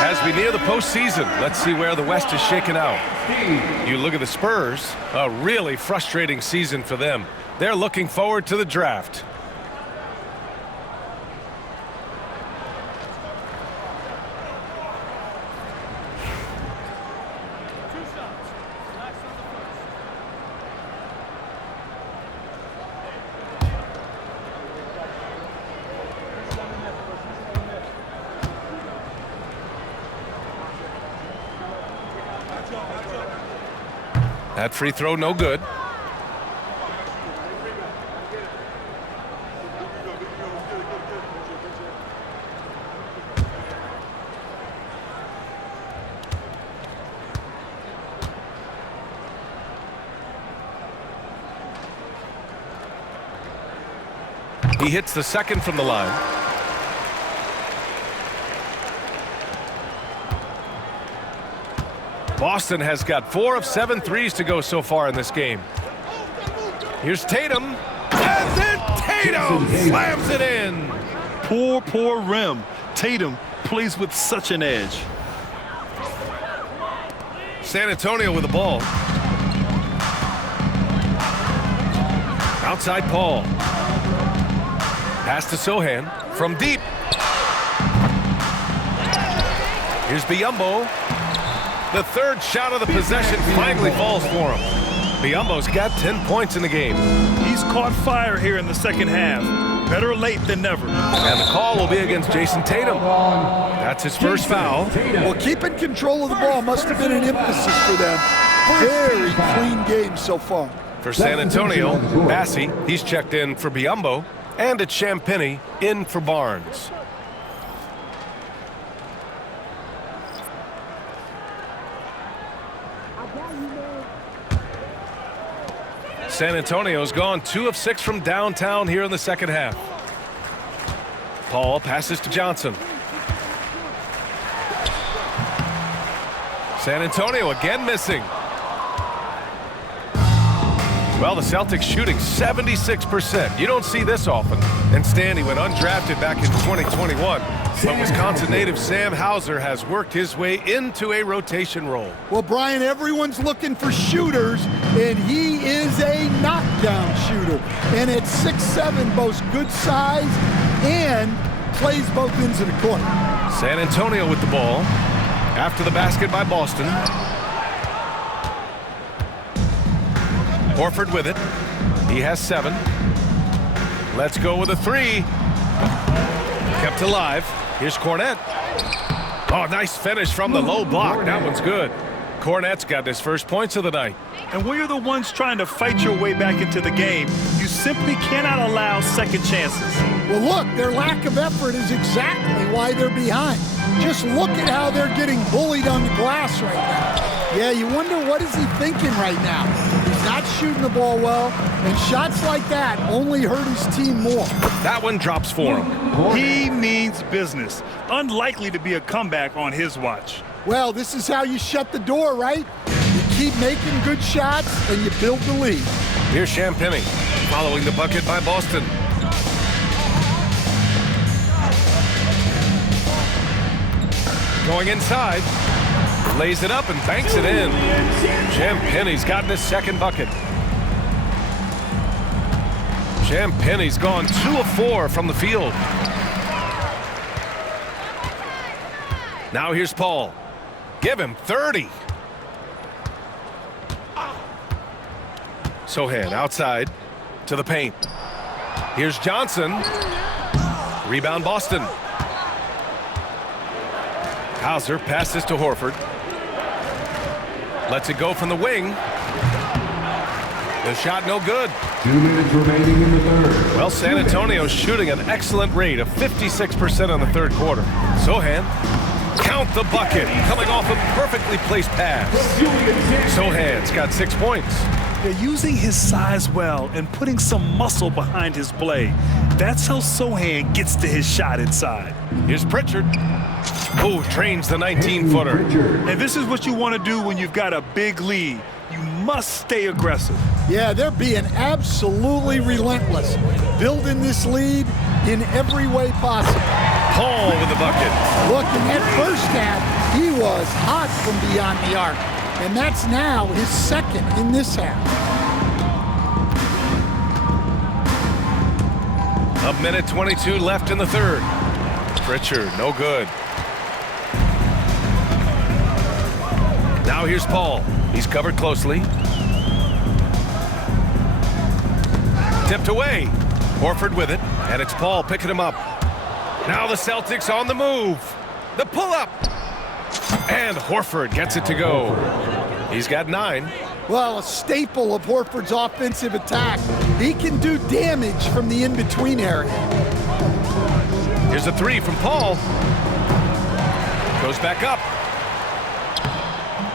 As we near the postseason, let's see where the West is shaken out. You look at the Spurs, a really frustrating season for them. They're looking forward to the draft. That free throw, no good. He hits the second from the line. Boston has got 4 of 7 threes to go so far in this game. Here's Tatum. And then Tatum slams it in. Poor rim. Tatum plays with such an edge. San Antonio with the ball. Outside Paul. Pass to Sohan from deep. Here's Biyombo. The third shot of the possession finally falls for him. Biyombo's got 10 points in the game. He's caught fire here in the second half. Better late than never. And the call will be against Jayson Tatum. That's his first foul. Well, keeping control of the ball must have been an emphasis for them. Very clean game so far. For San Antonio, Bassi, he's checked in for Biyombo. And it's Champagnie in for Barnes. San Antonio's gone 2 of 6 from downtown here in the second half. Paul passes to Johnson. San Antonio again missing. Well, the Celtics shooting 76%. You don't see this often. And Stanley went undrafted back in 2021. But Wisconsin native Sam Hauser has worked his way into a rotation role. Well, Brian, everyone's looking for shooters, and he is a knockdown shooter. And at 6'7", boasts good size and plays both ends of the court. San Antonio with the ball. After the basket by Boston. Horford with it. He has 7. Let's go with a 3. Kept alive. Here's Cornette. Oh, nice finish from the low block. That one's good. Cornette's got his first points of the night. And when you're the ones trying to fight your way back into the game, you simply cannot allow second chances. Well, look, their lack of effort is exactly why they're behind. Just look at how they're getting bullied on the glass right now. Yeah, you wonder what is he thinking right now. He's not shooting the ball well, and shots like that only hurt his team more. That one drops for him. He means business. Unlikely to be a comeback on his watch. Well, this is how you shut the door, right? You keep making good shots, and you build the lead. Here's Champagnie following the bucket by Boston. Going inside. Lays it up and banks it in. Champagne's gotten his second bucket. Champagne's gone 2 of 4 from the field. Now here's Paul. Give him 30. Sohan outside to the paint. Here's Johnson. Rebound Boston. Hauser passes to Horford. Lets it go from the wing. The shot no good. 2 minutes remaining in the third. Well, San Antonio's shooting an excellent rate of 56% in the third quarter. Sohan, count the bucket, coming off a perfectly placed pass. Sohan's got 6 points. They're using his size well and putting some muscle behind his play. That's how Sohan gets to his shot inside. Here's Pritchard. Oh, trains the 19-footer. And this is what you want to do when you've got a big lead. You must stay aggressive. Yeah, they're being absolutely relentless, building this lead in every way possible. Paul with the bucket. Look, in that first half, he was hot from beyond the arc, and that's now his second in this half. A minute 22 left in the third. Pritchard, no good. Now here's Paul. He's covered closely. Tipped away. Horford with it, and it's Paul picking him up. Now the Celtics on the move. The pull-up. And Horford gets it to go. He's got 9. Well, a staple of Horford's offensive attack. He can do damage from the in-between area. Here's a 3 from Paul. Goes back up.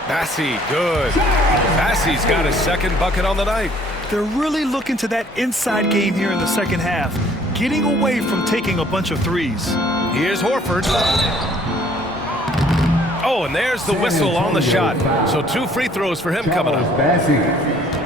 Bassey, good. Bassey's got his second bucket on the night. They're really looking to that inside game here in the second half, getting away from taking a bunch of threes. Here's Horford. Oh, and there's the whistle on the shot. So 2 free throws for him coming up.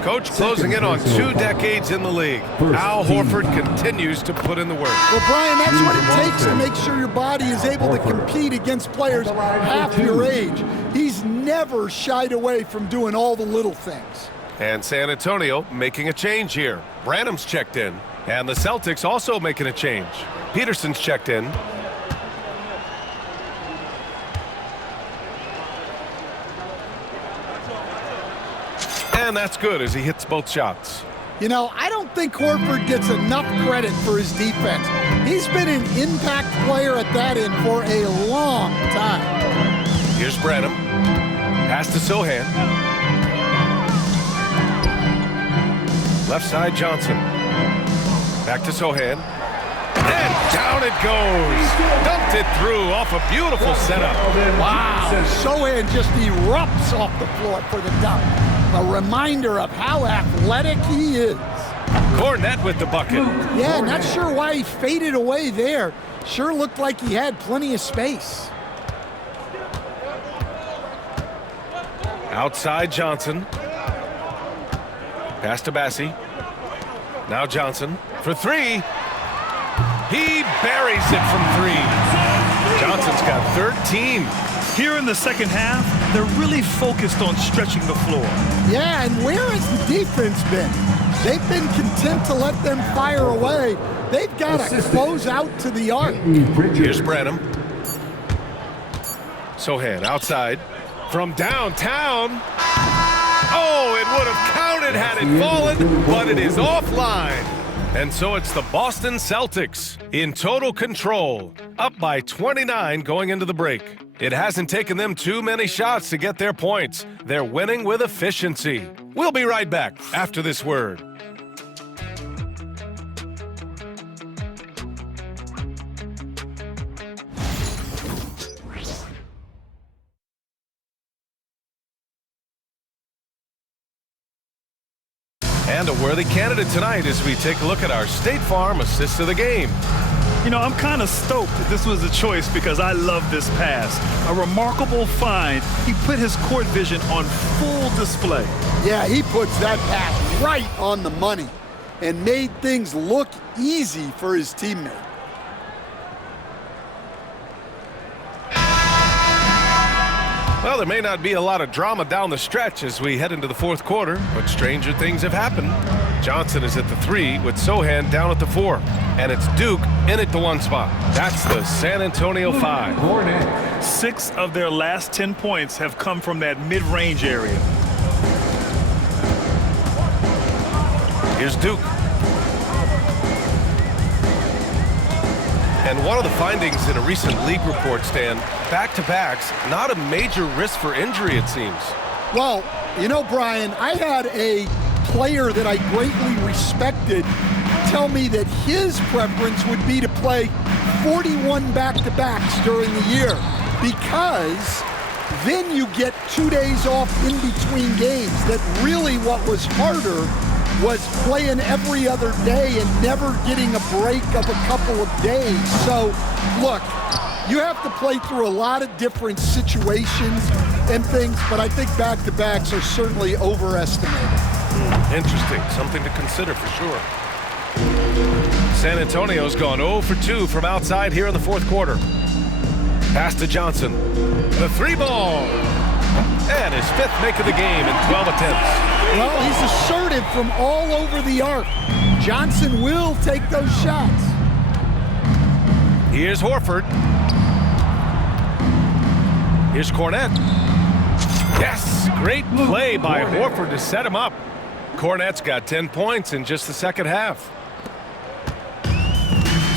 Coach closing in on 2 decades in the league. Al Horford continues to put in the work. Well, Brian, that's what it takes to make sure your body is able to compete against players half your age. He's never shied away from doing all the little things. And San Antonio making a change here. Branham's checked in. And the Celtics also making a change. Peterson's checked in. And that's good as he hits both shots. You know, I don't think Horford gets enough credit for his defense. He's been an impact player at that end for a long time. Here's Branham. Pass to Sohan. Left side, Johnson. Back to Sohan. And down it goes. Dumped it through off a beautiful setup. Wow, Sohan just erupts off the floor for the dunk. A reminder of how athletic he is. Cornette with the bucket. Yeah, not sure why he faded away there. Sure looked like he had plenty of space. Outside Johnson. Pass to Bassey. Now Johnson for 3. He buries it from 3. Johnson's got 13. Here in the second half, they're really focused on stretching the floor. Yeah, and where has the defense been? They've been content to let them fire away. They've got to close out to the arc. Here's Branham. Sohan outside. From downtown. Oh, it would have counted had it fallen, but it is offline. And so it's the Boston Celtics in total control, up by 29 going into the break. It hasn't taken them too many shots to get their points. They're winning with efficiency. We'll be right back after this word. And a worthy candidate tonight as we take a look at our State Farm assist of the game. You know, I'm kind of stoked that this was a choice because I love this pass. A remarkable find. He put his court vision on full display. Yeah, he puts that pass right on the money and made things look easy for his teammate. Well, there may not be a lot of drama down the stretch as we head into the fourth quarter, but stranger things have happened. Johnson is at the 3 with Sohan down at the 4. And it's Duke in at the 1 spot. That's the San Antonio 5. 6 of their last 10 points have come from that mid-range area. Here's Duke. And one of the findings in a recent league report, Stan, back-to-backs, not a major risk for injury, it seems. Well, you know, Brian, I had a player that I greatly respected tell me that his preference would be to play 41 back-to-backs during the year because then you get 2 days off in between games. That really what was harder was playing every other day and never getting a break of a couple of days. So, look, you have to play through a lot of different situations and things, but I think back-to-backs are certainly overestimated. Interesting. Something to consider for sure. San Antonio's gone 0 for 2 from outside here in the fourth quarter. Pass to Johnson. The 3-ball. And his 5th make of the game in 12 attempts. Well, he's assertive from all over the arc. Johnson will take those shots. Here's Horford. Here's Cornette. Yes, great play by Horford to set him up. Cornette's got 10 points in just the second half.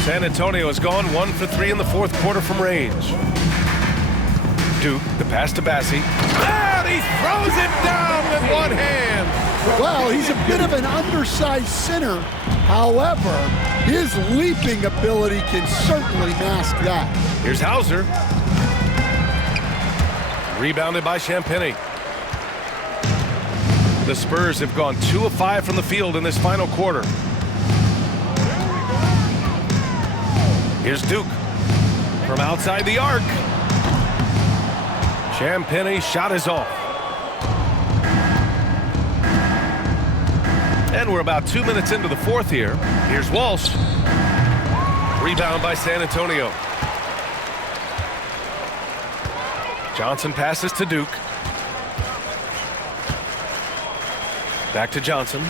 San Antonio has gone 1 for 3 in the fourth quarter from range. Duke, the pass to Bassi. And he throws it down with one hand. Well, he's a bit of an undersized center. However, his leaping ability can certainly mask that. Here's Hauser. Rebounded by Champagnie. The Spurs have gone 2 of 5 from the field in this final quarter. Here's Duke from outside the arc. Champagnie's shot is off. And we're about 2 minutes into the fourth here. Here's Walsh. Rebound by San Antonio. Johnson passes to Duke. Back to Johnson.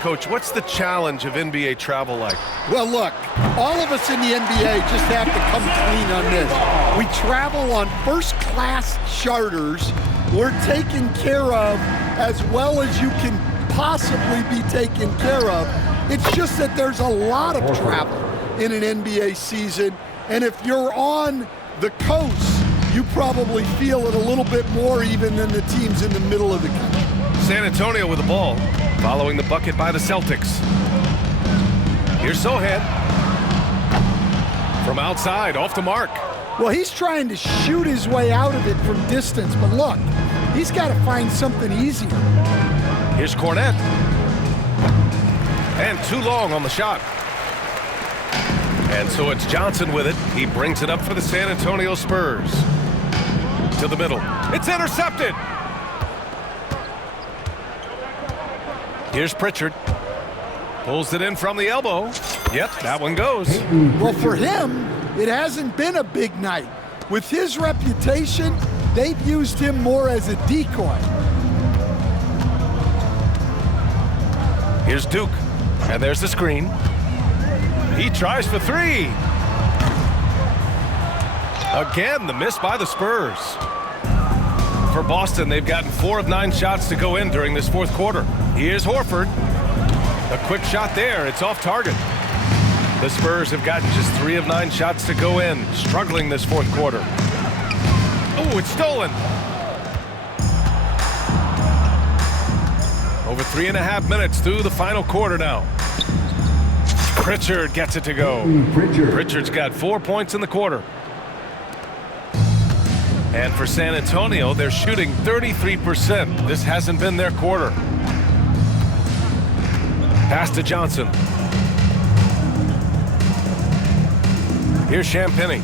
Coach, what's the challenge of NBA travel like? Well, look, all of us in the NBA just have to come clean on this. We travel on first-class charters. We're taken care of as well as you can possibly be taken care of. It's just that there's a lot of travel in an NBA season, and if you're on the coast, you probably feel it a little bit more even than the teams in the middle of the country. San Antonio with the ball, following the bucket by the Celtics. Here's Sohan. From outside, off the mark. Well, he's trying to shoot his way out of it from distance, but look, he's got to find something easier. Here's Cornette. And too long on the shot. And so it's Johnson with it. He brings it up for the San Antonio Spurs. To the middle. It's intercepted. Here's Pritchard. Pulls it in from the elbow. Yep, that one goes. Well, for him, it hasn't been a big night. With his reputation, they've used him more as a decoy. Here's Duke. And there's the screen. He tries for 3. Again, the miss by the Spurs. For Boston, they've gotten 4 of 9 shots to go in during this fourth quarter. Here's Horford. A quick shot there. It's off target. The Spurs have gotten just 3 of 9 shots to go in, struggling this fourth quarter. Oh, it's stolen. Over 3.5 minutes through the final quarter now. Pritchard gets it to go. Pritchard's got 4 points in the quarter. And for San Antonio, they're shooting 33%. This hasn't been their quarter. Pass to Johnson. Here's Champagnie.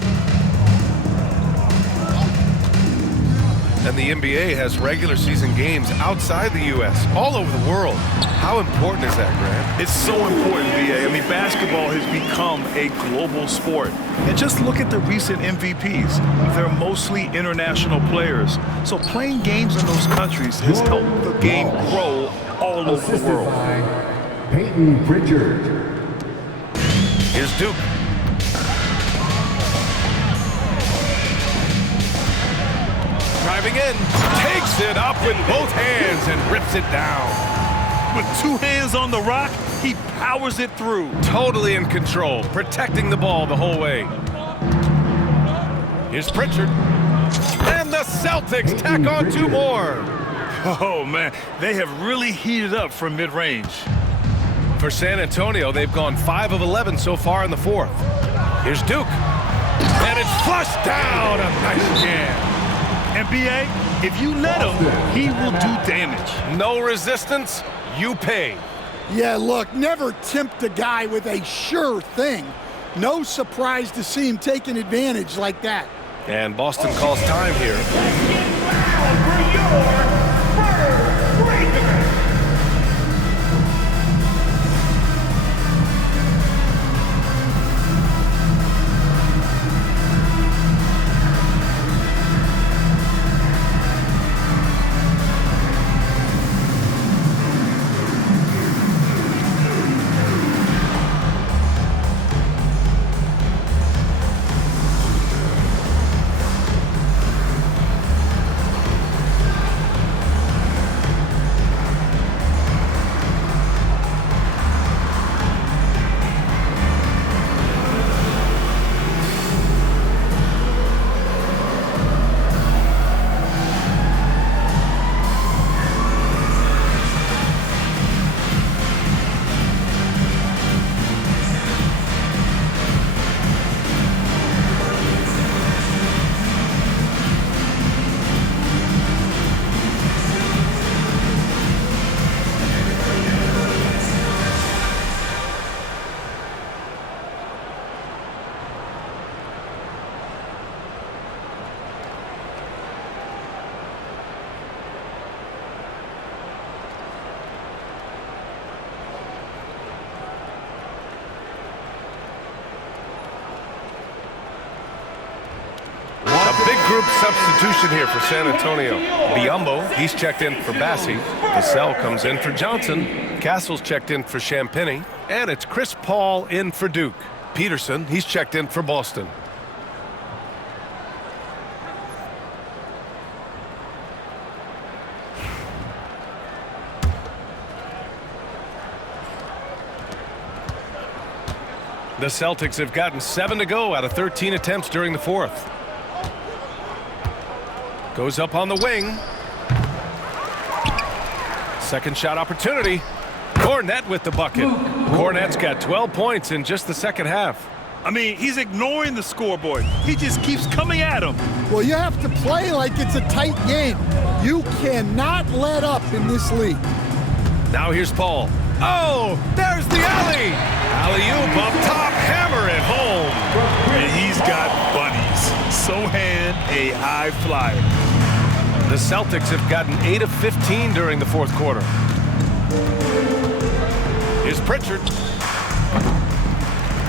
And the NBA has regular season games outside the U.S., all over the world. How important is that, Grant? It's so important, B.A. I mean, basketball has become a global sport. And just look at the recent MVPs. They're mostly international players. So playing games in those countries has helped the game grow all over the world. Peyton Pritchard. Here's Duke. Driving in, takes it up with both hands and rips it down. With 2 hands on the rock, he powers it through. Totally in control, protecting the ball the whole way. Here's Pritchard. And the Celtics tack on 2 more. Oh, man, they have really heated up from mid-range. For San Antonio, they've gone 5 of 11 so far in the 4th. Here's Duke. And it's flushed down. A nice jam. And B.A., if you let him, he will do damage. No resistance, you pay. Yeah, look, never tempt a guy with a sure thing. No surprise to see him taking advantage like that. And Boston calls time here. Big group substitution here for San Antonio. Biombo, he's checked in for Bassi. Vassell comes in for Johnson. Castle's checked in for Champagny. And it's Chris Paul in for Duke. Peterson, he's checked in for Boston. The Celtics have gotten 7 to go out of 13 attempts during the 4th. Goes up on the wing. Second shot opportunity. Cornette with the bucket. Cornette's got 12 points in just the second half. I mean, he's ignoring the scoreboard. He just keeps coming at him. Well, you have to play like it's a tight game. You cannot let up in this league. Now here's Paul. Oh, there's the alley. Alley-oop up top, hammer it home. And he's got bunnies. Sohan, a high flyer. The Celtics have gotten 8 of 15 during the 4th quarter. Here's Pritchard.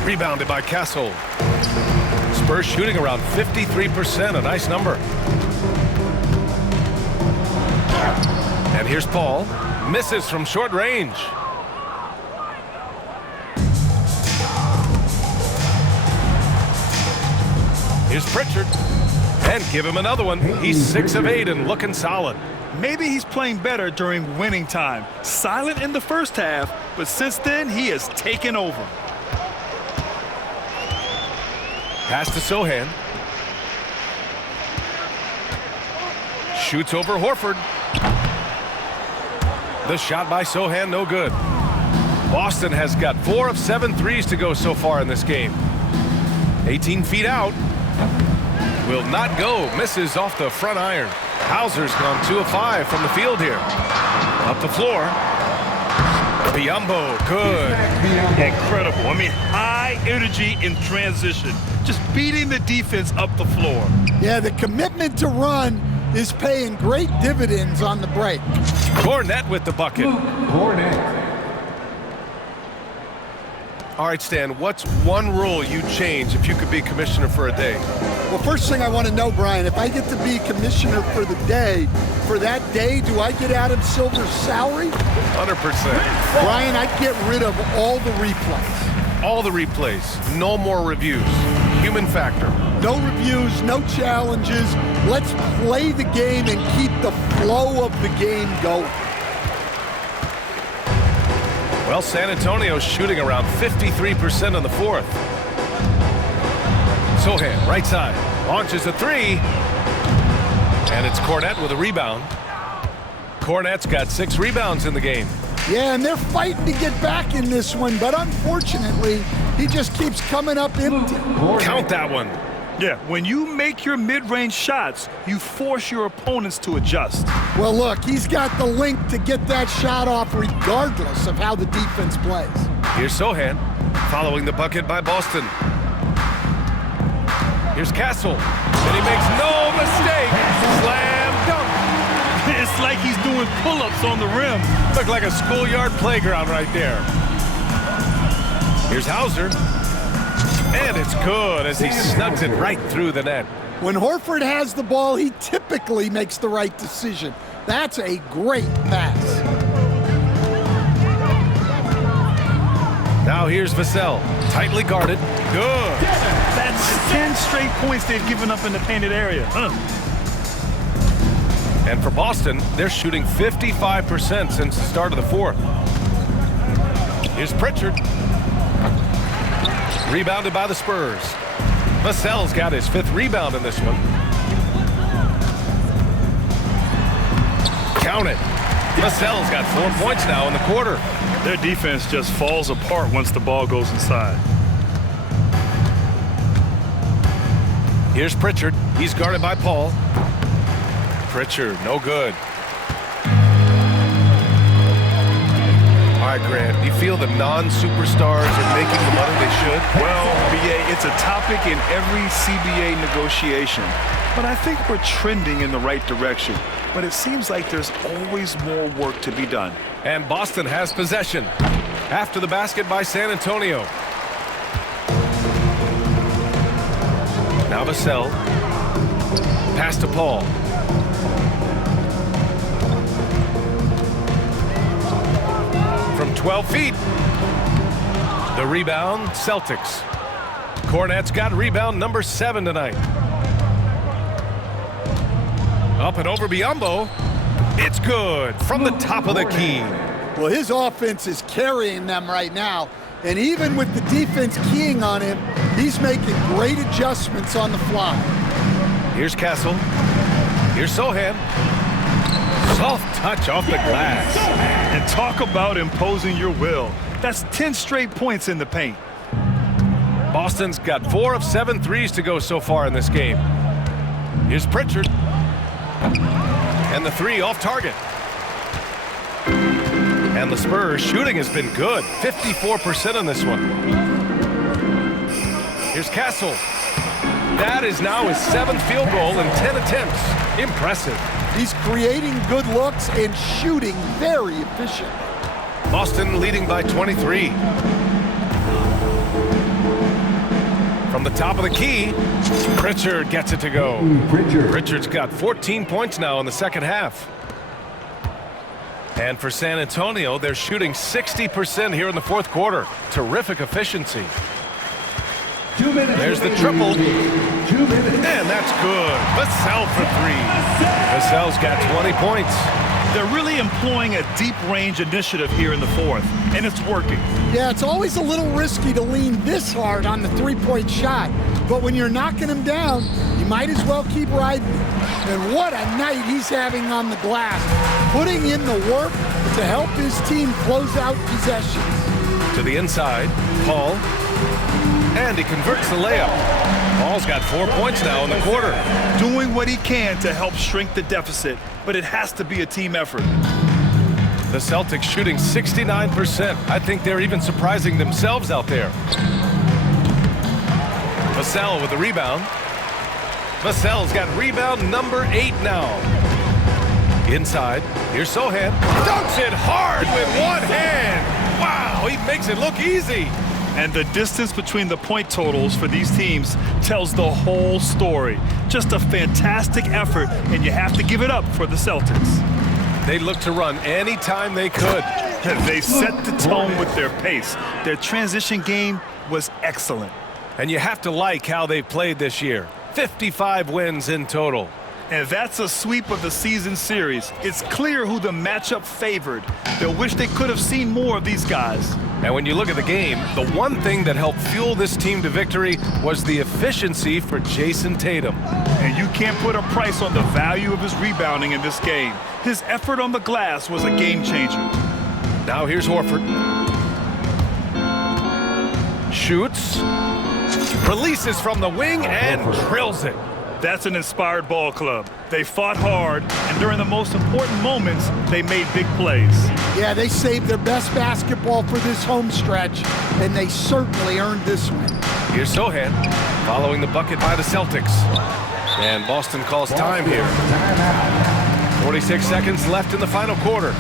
Rebounded by Castle. Spurs shooting around 53%, a nice number. And here's Paul. Misses from short range. Here's Pritchard. And give him another one. He's 6 of 8 and looking solid. Maybe he's playing better during winning time. Silent in the first half, but since then he has taken over. Pass to Sohan. Shoots over Horford. The shot by Sohan, no good. Boston has got 4 of 7 threes to go so far in this game. 18 feet out. Will not go. Misses off the front iron. Hauser's gone 2 of 5 from the field here. Up the floor. Biombo, good. Incredible. I mean, high energy in transition. Just beating the defense up the floor. Yeah, the commitment to run is paying great dividends on the break. Cornette with the bucket. All right, Stan, what's one rule you'd change if you could be commissioner for a day? Well, first thing I want to know, Brian, if I get to be commissioner for the day, for that day, do I get Adam Silver's salary? 100%. Brian, I'd get rid of all the replays. All the replays. No more reviews. Human factor. No reviews, no challenges. Let's play the game and keep the flow of the game going. Well, San Antonio's shooting around 53% in the fourth. Sohan, right side, launches a three. And it's Cornette with a rebound. Cornette's got 6 rebounds in the game. Yeah, and they're fighting to get back in this one, but unfortunately, he just keeps coming up empty. Count that one. Yeah, when you make your mid-range shots, you force your opponents to adjust. Well, look, he's got the link to get that shot off regardless of how the defense plays. Here's Sohan, following the bucket by Boston. Here's Castle, and he makes no mistake. Slam dunk. It's like he's doing pull-ups on the rim. Looked like a schoolyard playground right there. Here's Hauser. And it's good as he snugs it right through the net. When Horford has the ball, he typically makes the right decision. That's a great pass. Now here's Vassell, tightly guarded. Good. That's 10 straight points they've given up in the painted area. And for Boston, they're shooting 55% since the start of the fourth. Here's Pritchard. Rebounded by the Spurs. Vassell's got his 5th rebound in this one. Count it. Vassell's got 4 points now in the quarter. Their defense just falls apart once the ball goes inside. Here's Pritchard. He's guarded by Paul. Pritchard, no good. All right, Grant, do you feel the non-superstars are making the money they should? Well, BA, it's a topic in every CBA negotiation. But I think we're trending in the right direction. But it seems like there's always more work to be done. And Boston has possession. After the basket by San Antonio. Now Vassell. Pass to Paul. From 12 feet. The rebound, Celtics. Cornette's got rebound number 7 tonight. Up and over Biyombo. It's good from the top of the key. Well, his offense is carrying them right now. And even with the defense keying on him, he's making great adjustments on the fly. Here's Castle. Here's Sohan. Soft touch off the glass. And talk about imposing your will. That's 10 straight points in the paint. Boston's got 4 of 7 threes to go so far in this game. Here's Pritchard. And the 3 off target. And the Spurs shooting has been good. 54% on this one. Here's Castle. That is now his 7th field goal in 10 attempts. Impressive. He's creating good looks and shooting very efficient. Boston leading by 23. From the top of the key, Pritchard gets it to go. Pritchard's got 14 points now in the second half. And for San Antonio, they're shooting 60% here in the fourth quarter. Terrific efficiency. There's the triple. And that's good. Vassell for 3. Vassell's got 20 points. They're really employing a deep range initiative here in the fourth, and it's working. Yeah, it's always a little risky to lean this hard on the three-point shot, but when you're knocking him down, you might as well keep riding. And what a night he's having on the glass, putting in the work to help his team close out possessions. To the inside, Paul, and he converts the layup. Paul's got 4 points now in the quarter. Doing what he can to help shrink the deficit, but it has to be a team effort. The Celtics shooting 69%. I think they're even surprising themselves out there. Vassell with the rebound. Vassell's got rebound number 8 now. Inside, here's Sohan. Dunks it hard with one hand. Wow, he makes it look easy. And the distance between the point totals for these teams tells the whole story. Just a fantastic effort, and you have to give it up for the Celtics. They looked to run anytime they could. They set the tone with their pace. Their transition game was excellent. And you have to like how they've played this year. 55 wins in total. And that's a sweep of the season series. It's clear who the matchup favored. They'll wish they could have seen more of these guys. And when you look at the game, the one thing that helped fuel this team to victory was the efficiency for Jayson Tatum. And you can't put a price on the value of his rebounding in this game. His effort on the glass was a game changer. Now here's Horford. Shoots. Releases from the wing and drills it. That's an inspired ball club. They fought hard, and during the most important moments, they made big plays. Yeah, they saved their best basketball for this home stretch, and they certainly earned this win. Here's Sohan following the bucket by the Celtics. And Boston calls time here. 46 seconds left in the final quarter.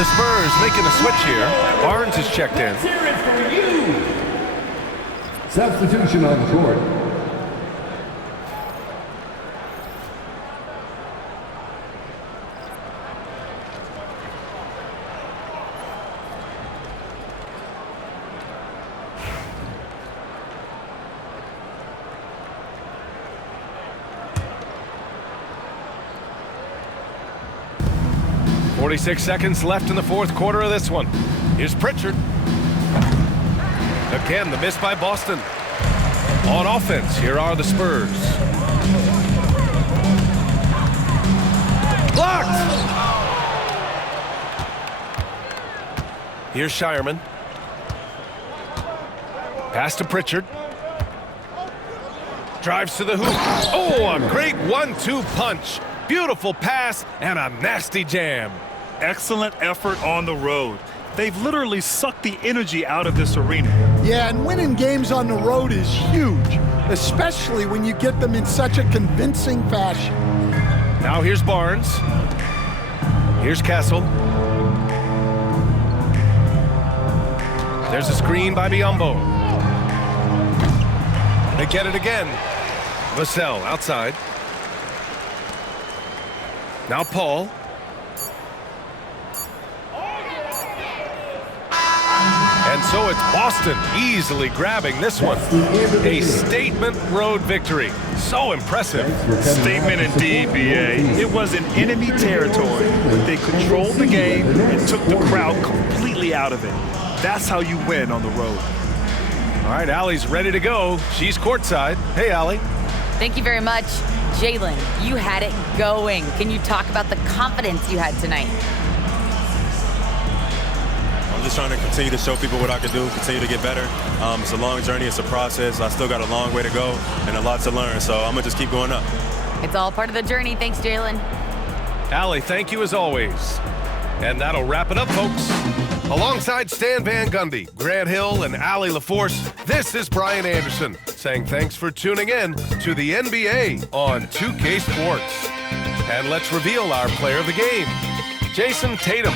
The Spurs making a switch here. Barnes is checked in. Substitution on the court. .46 seconds left in the fourth quarter of this one. Here's Pritchard. Again, the miss by Boston. On offense, here are the Spurs. Blocked! Here's Shireman. Pass to Pritchard. Drives to the hoop. Oh, a great 1-2 punch. Beautiful pass and a nasty jam. Excellent effort on the road. They've literally sucked the energy out of this arena. Yeah, and winning games on the road is huge, especially when you get them in such a convincing fashion. Now here's Barnes. Here's Castle. There's a screen by Biyombo. They get it again. Vassell outside. Now Paul. And so it's Boston easily grabbing this one. A statement road victory. So impressive. Statement indeed, BA. It was in enemy territory. They controlled the game and took the crowd completely out of it. That's how you win on the road. All right, Allie's ready to go. She's courtside. Hey, Allie. Thank you very much. Jaylen, you had it going. Can you talk about the confidence you had tonight? I'm just trying to continue to show people what I can do, continue to get better. It's a long journey. It's a process. I still got a long way to go and a lot to learn, so I'm going to just keep going up. It's all part of the journey. Thanks, Jaylen. Allie, thank you as always. And that'll wrap it up, folks. Alongside Stan Van Gundy, Grant Hill, and Allie LaForce, this is Brian Anderson saying thanks for tuning in to the NBA on 2K Sports. And let's reveal our player of the game. Jayson Tatum